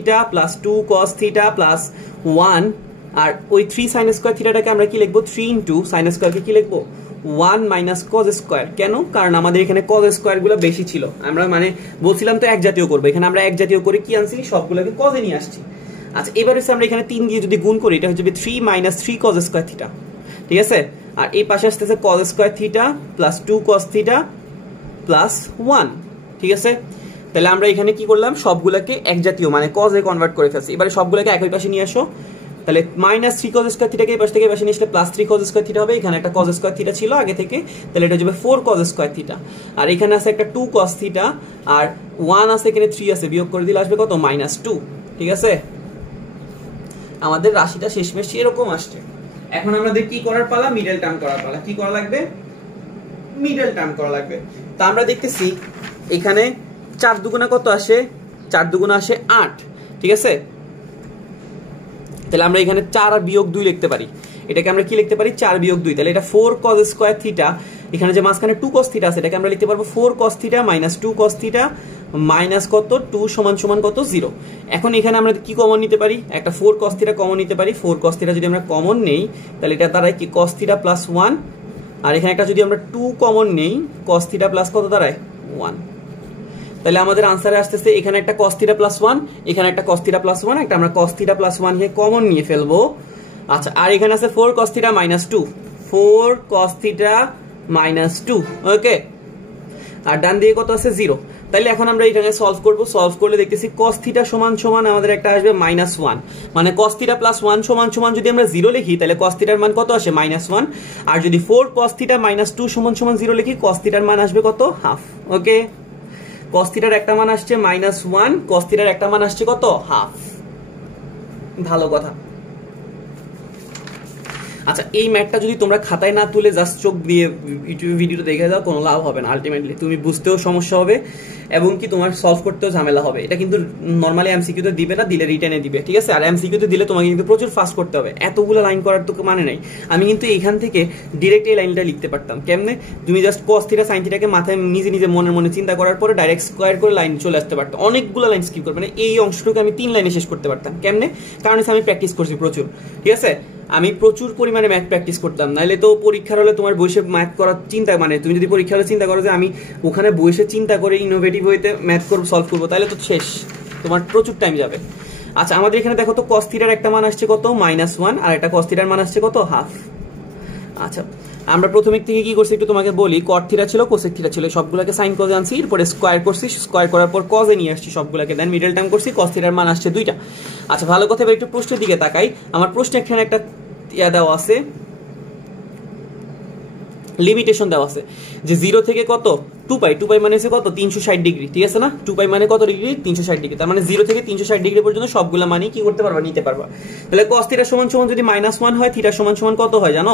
+ 2 cos θ + 1, আর ওই 3 sin স্কয়ার থিটাটাকে আমরা কি লিখবো 3 * sin স্কয়ারকে কি লিখবো 1 - cos স্কয়ার। কেন? কারণ আমাদের এখানে cos স্কয়ার গুলো বেশি ছিল, আমরা মানে বলছিলাম তো এক জাতীয় করবো, এখানে আমরা এক জাতীয় করে কি আনছি, সবগুলোকে cos এ নিয়ে আসছি। আচ্ছা, এবার হচ্ছে আমরা এখানে 3 দিয়ে যদি গুণ করি, এটা হচ্ছে 3 - 3 cos স্কয়ার থিটা, ঠিক আছে? আর এই পাশে আসতেছে cos স্কয়ার θ + 2 cos θ + 1, ঠিক আছে? তাহলে আমরা এখানে কি করলাম, সবগুলোকে এক জাতীয় মানে cos এ কনভার্ট করে ফেলছি। এবারে সবগুলোকে একই পাশে নিয়ে আসো, তাহলে -3 cos স্কয়ার থিটাকে এই পাশ থেকে এই পাশে নিয়ে আসলে +3 cos স্কয়ার থিটা হবে। এখানে একটা cos স্কয়ার থিটা ছিল আগে থেকে, তাহলে এটা হবে 4 cos স্কয়ার থিটা। আর এখানে আছে একটা 2 cos থিটা, আর 1 আছে, এখানে 3 আছে, বিয়োগ করে দিলে আসবে কত -2, ঠিক আছে? আমাদের রাশিটা শেষমেশ এরকম আসছে। এখন আমাদের কি করার পালা, মিডল টার্ম করার পালা। কি করা লাগবে, মিডল টার্ম করা লাগবে। তো আমরা দেখতেছি এখানে 4 দুগুণা কত আসে, 4 দুগুণা আসে 8, ঠিক আছে? তাহলে আমরা এখানে 4 আর বিয়োগ 2 লিখতে পারি। এটাকে আমরা কি লিখতে পারি, 4 বিয়োগ 2। তাহলে এটা 4 cos স্কয়ার থিটা, এখানে যে মাঝখানে 2 cos থিটা আছে এটাকে আমরা লিখতে পারবো 4 cos theta - 2 cos theta minus কত 2 সমান কত 0। এখন এখানে আমরা কি কমন নিতে পারি, একটা 4 cos থিটা কমন নিতে পারি। 4 cos থিটা যদি আমরা কমন নেই তাহলে এটা দাঁড়ায় কি cos থিটা + 1, আর এখানে একটা যদি আমরা 2 কমন নেই cos থিটা প্লাস কত দাঁড়ায় 1। তাহলে আমাদের আনসারে আসতেছে এখানে একটা cos থিটা প্লাস 1, এখানে একটা cos থিটা প্লাস 1, একটা আমরা cos থিটা প্লাস 1 কে কমন নিয়ে ফেলবো। আচ্ছা, আর এখানে আছে 4 cos theta minus 2, 4 cos theta minus 2। ওকে, আর ডান দিয়ে কত আছে 0। তাহলে এখন আমরা এখানে সলভ করলে দেখতেছি cos থিটা সমান সমান আমাদের একটা আসবে -1, মানে cos থিটা প্লাস 1 সমান সমান যদি আমরা 0 লিখি তাহলে cos থিটার মান কত আসে -1, আর যদি 4 cos থিটা মাইনাস 2 সমান সমান 0 লিখি cos থিটার মান আসবে কত, হাফ। ওকে, cos থিটার একটা মান আসছে -1, cos থিটার একটা মান আসছে কত, হাফ। ভালো কথা। আচ্ছা, এই ম্যাথটা যদি তোমরা খাতায় না তুলে জাস্ট চোখ দিয়ে ইউটিউবে ভিডিওটা দেখে যাও, কোনো লাভ হবে না। আলটিমেটলি তুমি বুঝতেও সমস্যা হবে এবং কি তোমার সলভ করতেও ঝামেলা হবে। এটা কিন্তু নর্মালি এমসিকিউতে দিবে না, দিলে রিটেনে দিবে, ঠিক আছে? আর এমসিকিউতে দিলে তোমাকে কিন্তু প্রচুর ফাস্ট করতে হবে, এতগুলো লাইন করার তো মানে নাই। আমি কিন্তু এখান থেকে ডিরেক্ট এই লাইনটা লিখতে পারতাম। কেমনে? তুমি জাস্ট cos থিটা sin থিটাকে মাথায় নিজে নিজে মনে চিন্তা করার পরে ডাইরেক্ট স্কয়ার করে লাইন চলে আসতে পারতাম। অনেকগুলো লাইন স্কিপ করবে, মানে এই অংশটুকু আমি 3 লাইনে শেষ করতে পারতাম। কেমনে? কারণ আমি প্র্যাকটিস করছি প্রচুর, ঠিক আছে? আমি প্রচুর পরিমাণে ম্যাথ প্র্যাকটিস করতাম, নাহলে তো পরীক্ষার হলে তোমার বসে ম্যাথ করার চিন্তা, মানে তুমি যদি পরীক্ষার হলে চিন্তা করো যে আমি ওখানে বসে চিন্তা করে ইনোভেটিভ হইতে ম্যাথ করবো, সলভ করবো, তাহলে তো শেষ, তোমার প্রচুর টাইম যাবে। আচ্ছা, আমাদের এখানে দেখো তো cos থিটার একটা মান আসছে কত, -1, আর একটা cos থিটার মান আসছে কত, হাফ। আচ্ছা, আমরা প্রথমে থেকে কি করছি একটু তোমাকে বলি। cot থিটা ছিল, cosec থিটা ছিল, সবগুলোকে sin cos আনছি, এরপরে স্কয়ার করছি, স্কয়ার করার পর cos এ নিয়ে আসছি সবগুলোকে, দেন মিডল টার্ম করছি, cos থিটার মান আসছে 2টা। আচ্ছা, ভালো কথা, এবার একটু প্রশ্নের দিকে তাকাই। আমার প্রশ্নে এখানে একটা দেওয়া আছে, লিমিটেশন দেওয়া আছে যে 0 থেকে কত 2π, 2π মানে হচ্ছে কত 360 ডিগ্রি, ঠিক আছে না? 2π মানে কত ডিগ্রি, 360 ডিগ্রি। তার মানে 0 থেকে 360 ডিগ্রি পর্যন্ত সবগুলা মানি কি করতে পারবা, নিতে পারবা। তাহলে cos থিটা সমান সমান যদি -1 হয়, থিটা সমান সমান কত হয় জানো,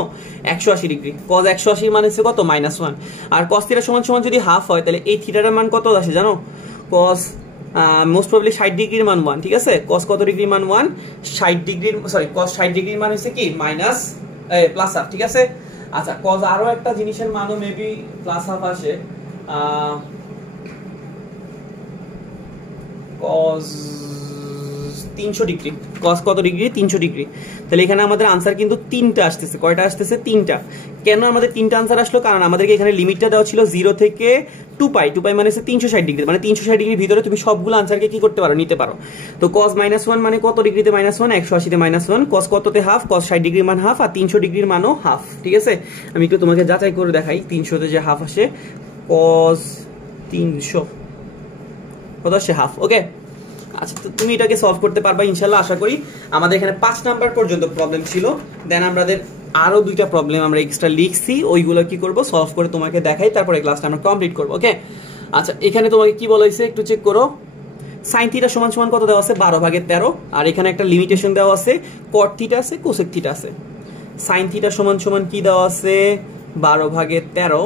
180 ডিগ্রি। cos 180 মানে হচ্ছে কত, -1। আর cos থিটা সমান সমান যদি হাফ হয়, তাহলে এই থিটার মান কত আসে জানো, cos মোস্ট প্রবাবলি 60 ডিগ্রির মান 1, ঠিক আছে? cos কত ডিগ্রির মান 1, 60 ডিগ্রির, সরি cos 60 ডিগ্রির মান হচ্ছে কি মাইনাস প্লাস হাফ, ঠিক আছে? আচ্ছা, cos আরো একটা জিনিসের মানও মেবি প্লাস হাফ আসে, cos 300 ডিগ্রি। cos কত ডিগ্রি, 300 ডিগ্রি। তাহলে এখানে আমাদের আনসার কিন্তু 3টা আসতেছে। কয়টা আসতেছে, 3টা। কেন আমাদের 3টা আনসার আসলো, কারণ আমাদেরকে এখানে লিমিটটা দেওয়া ছিল 0 থেকে 2π, 2π মানে হচ্ছে 360 ডিগ্রি, মানে 360 ডিগ্রির ভিতরে তুমি সবগুলো আনসারকে কি করতে পারো, নিতে পারো। তো cos -1 মানে কত ডিগ্রিতে -1, 180 তে -1, cos কততে হাফ, cos 60 ডিগ্রির মান হাফ, আর 300 ডিগ্রির মানও হাফ, ঠিক আছে? আমি একটু তোমাকে যাচাই করে দেখাই, 300 তে যে হাফ আসে, cos 300 কত আসে, হাফ। ওকে, আচ্ছা, তো তুমি এটাকে সলভ করতে পারবা ইনশাআল্লাহ, আশা করি। আমাদের এখানে 5 নাম্বার পর্যন্ত প্রবলেম ছিল, দেন আমাদের আরো 2টা প্রবলেম আমরা এক্সট্রা লিখছি, ওইগুলো কি করব, সলভ করে তোমাকে দেখাই, তারপরে ক্লাসটা আমরা কমপ্লিট করব। ওকে, আচ্ছা, এখানে তোমাকে কি বলা হয়েছে একটু চেক করো। sin থিটা সমান সমান কত দেওয়া আছে, 12/13, আর এখানে একটা লিমিটেশন দেওয়া আছে, cot থিটা আছে, cosec থিটা আছে। sin থিটা সমান সমান কি দেওয়া আছে, 12/13,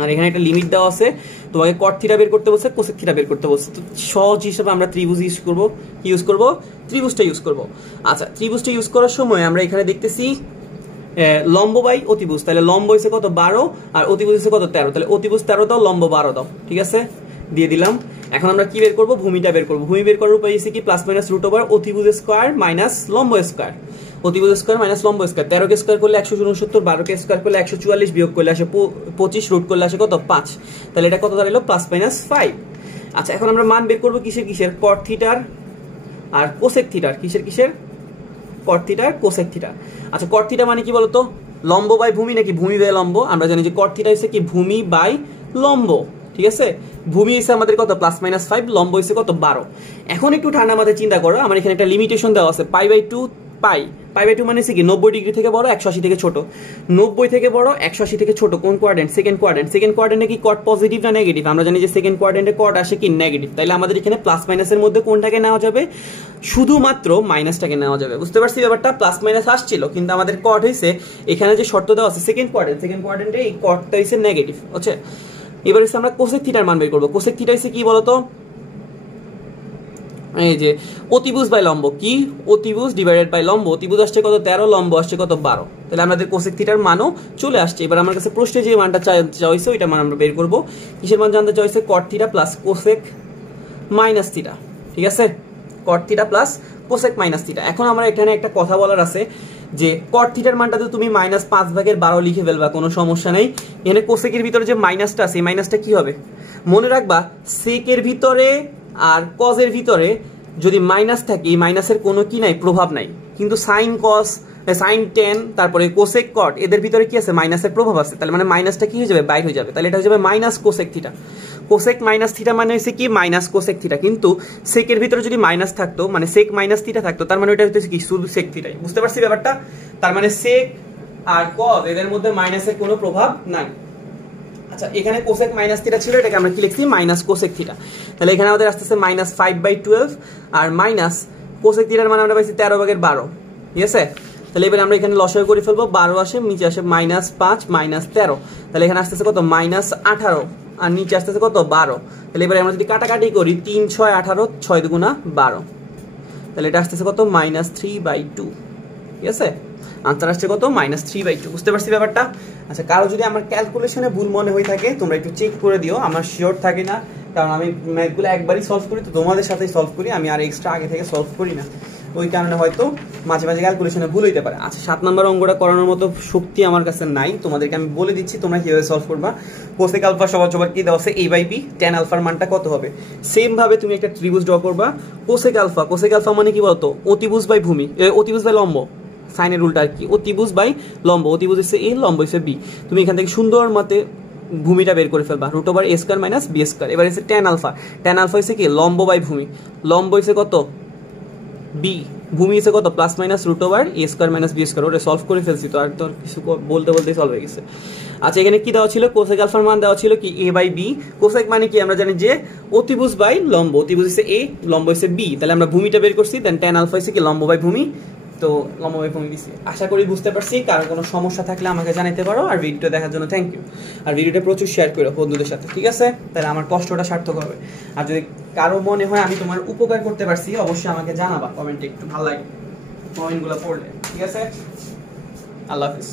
আর এখানে একটা লিমিট দেওয়া আছে, তোমাকে cot থিটা বের করতে বলছে, cosec থিটা বের করতে বলছে। তো সহজ হিসেবে আমরা ত্রিভুজ ইউজ করব, কি ইউজ করব, ত্রিভুজটা ইউজ করব। আচ্ছা, ত্রিভুজটা ইউজ করার সময় আমরা এখানে দেখতেছি লম্ব বাই অতিভুজ, তাহলে লম্ব হইছে কত 12, আর অতিভুজ হইছে কত 13, তাহলে অতিভুজ 13 দাও, লম্ব 12 দাও, ঠিক আছে? দিয়ে দিলাম। এখন আমরা কি বের করব, ভূমিটা বের করব। ভূমি বের করার উপায় হচ্ছে কি, প্লাস মাইনাস রুট ওভার অতিভুজ স্কয়ার মাইনাস লম্ব স্কয়ার, অতিভুজ স্কয়ার মাইনাস লম্ব স্কয়ার। 13 কে স্কয়ার করলে 169, 12 কে স্কয়ার করলে 144, বিয়োগ করলে আসে 25, রুট করলে আসে কত 5, তাহলে এটা কত দাঁড়ালো, প্লাস মাইনাস 5। আচ্ছা, এখন আমরা মান বের করব কিসের কিসের, cot থিটার আর cosec থিটার, কিসের কিসের, cot থিটার cosec থিটা। আচ্ছা, cot থিটা মানে কি বলতো, লম্ব বাই ভূমি নাকি ভূমি বাই লম্ব? আমরা জানি যে cot থিটা হচ্ছে কি ভূমি বাই লম্ব, ঠিক আছে? ভূমি হচ্ছে আমাদের কত, প্লাস মাইনাস 5, লম্ব হচ্ছে কত 12। এখন একটু ঠান্ডা মাথায় চিন্তা করো, আমার এখানে একটা লিমিটেশন দেওয়া আছে, π/2, π/2 মানে হচ্ছে কি 90 ডিগ্রি থেকে বড়, 180 থেকে ছোট। 90 থেকে বড়, 180 থেকে ছোট, কোন কোয়াড্রেন্ট, সেকেন্ড কোয়াড্রেন্ট। সেকেন্ড কোয়াড্রেন্টে কি cot পজিটিভ না নেগেটিভ? আমরা জানি যে সেকেন্ড কোয়াড্রেন্টে cot আসে কি নেগেটিভ, তাইলে আমাদের এখানে প্লাস মাইনাসের মধ্যে কোনটাকে নেওয়া যাবে, শুধুমাত্র মাইনাসটাকে নেওয়া যাবে। বুঝতে পারছি ব্যাপারটা? প্লাস মাইনাস আসছিল, কিন্তু আমাদের cot হইছে এখানে যে শর্ত দেওয়া আছে সেকেন্ড কোয়াড্রেন্ট, সেকেন্ড কোয়াড্রেন্টে এই cotটা হইছে নেগেটিভ। আচ্ছা, এবার হচ্ছে আমরা cosec থিটার মান বের করব। cosec থিটা হইছে কি বলতো, এই যে অতিভুজ বাই লম্ব, কি অতিভুজ ডিভাইডেড বাই লম্ব। অতিভুজ আসছে কত 13, লম্ব আসছে কত 12, তাহলে আমাদের cosec থিটার মানও চলে আসছে। এবার আমার কাছে প্রশ্নে যে মানটা চাইছে ওইটা মান আমরা বের করব। কিসের মান জানতে চাইছে, cot theta plus cosec minus theta, ঠিক আছে? cot theta plus cosec minus theta. এখন আমরা এখানে একটা কথা বলার আছে, যে কট থিটার মানটা তো তুমি -5/12 লিখে ফেলবা, কোনো সমস্যা নেই। এখানে কোসেকের ভিতরে যে মাইনাসটা আছে, এই মাইনাসটা কি হবে মনে রাখবা, সেকের ভিতরে আর কজের ভিতরে যদি মাইনাস থাকে, এই মাইনাসের কোনো কি নাই, প্রভাব নাই। কিন্তু সাইন কস, সাইন টেন, তারপরে কোসেক কট, এদের ভিতরে কি আছে, মাইনাসের প্রভাব আছে। তাহলে মানে মাইনাসটা কি হয়ে যাবে, বাইর হয়ে যাবে। তাহলে এটা হয়ে যাবে minus cosec theta. Cosec minus theta মানে হচ্ছে কি, মাইনাস কোসেক থিটা। কিন্তু সেকের ভিতরে যদি মাইনাস থাকতো, মানে সেক মাইনাস থিটা থাকতো, তার মানে ওটা হচ্ছে কি, শুধু সেক থিটাই। বুঝতে পারছি ব্যাপারটা? তার মানে সেক আর কজ এদের মধ্যে মাইনাসের কোনো প্রভাব নাই। আচ্ছা, এখানে কোসেক মাইনাস থিটা ছিল, এটাকে আমরা কি লিখছি, মাইনাস কোসেক থিটা। তাহলে এখানে আমাদের আসতেছে -5/12 আর মাইনাস কোসেক থিটার মানে আমরা পাইছি 13/12। ঠিক আছে? তাহলে এবারে আমরা এখানে লসাগু করে ফেলবো, 12 আসে, নিচে আসে -5 -13। তাহলে এখানে আসতেছে কত, -18, আর নিচে আসতেছে কত, 12। তাহলে এবারে আমরা যদি কাটাকাটি করি, 3 6 18, 6 দুগুণা 12, তাহলে এটা আসতেছে কত, -3/2। ঠিক আছে? আনসার আসছে কত, -3/2। বুঝতে পারছি ব্যাপারটা? আচ্ছা, কারো যদি আমার ক্যালকুলেশনে ভুল মনে হয়ে থাকে, তোমরা একটু চেক করে দিও। আমার শিওর থাকে না, কারণ আমি ম্যাথগুলো একবারই সলভ করি, তো তোমাদের সাথেই সলভ করি, আমি আর এক্সট্রা আগে থেকে সলভ করি না। ওই কারণে হয়তো মাঝে মাঝে ক্যালকুলেশনে ভুল হইতে পারে। আচ্ছা, 7 নম্বর অঙ্কটা করানোর মতো শক্তি আমার কাছে নাই, তোমাদেরকে আমি বলে দিচ্ছি তোমরা কিভাবে সলভ করবা। কোসেক আলফা সবার কি দেওয়া আছে, a/b, tan আলফার মানটা কত হবে। সেম ভাবে তুমি একটা ত্রিভুজ ড্র করবা। কোসেক আলফা মানে কি বলতো, অতিভুজ বাই ভূমি, অতিভুজ বাই লম্ব, সাইনের উল্টা আর কি, অতিভুজ বাই লম্ব। অতিভুজ হচ্ছে a, লম্ব হচ্ছে b। তুমি এখান থেকে সুন্দর মতে ভূমিটা বের করে ফেলবা, √a² - b²। এবার হচ্ছে tan আলফা হচ্ছে কি, লম্ব বাই ভূমি। লম্ব হচ্ছে কত, b, ভূমি হচ্ছে কত, +√a² - b²। ওটা সলভ করে ফেলছি তো, আর তোর কিছু বলতে সলভ হয়ে গেছে। আচ্ছা, এখানে কি দেওয়া ছিল, কোসেক আলফার মান দেওয়া ছিল কি, a/b। কোসেক মানে কি, আমরা জানি যে অতিভুজ বাই লম্ব, অতিভুজ হচ্ছে a, লম্ব হচ্ছে b। তাহলে আমরা ভূমিটা বের করছি, দেন tan আলফা হচ্ছে কি, লম্ব বাই ভূমি। তো লম্ব বাই ভূমি দিছি। আশা করি বুঝতে পারছি। কারো কোনো সমস্যা থাকলে আমাকে জানাতে পারো। আর ভিডিওটা দেখার জন্য থ্যাংক ইউ। আর ভিডিওটা প্রচুর শেয়ার করো বন্ধুদের সাথে, ঠিক আছে? তাহলে আমার কষ্টটা সার্থক হবে। আর যদি কারো মনে হয় আমি তোমার উপকার করতে পারছি, অবশ্যই আমাকে জানাবা কমেন্টে, একটু ভালো লাগে কমেন্টগুলো পড়লে। ঠিক আছে? আল্লাহ হাফিজ।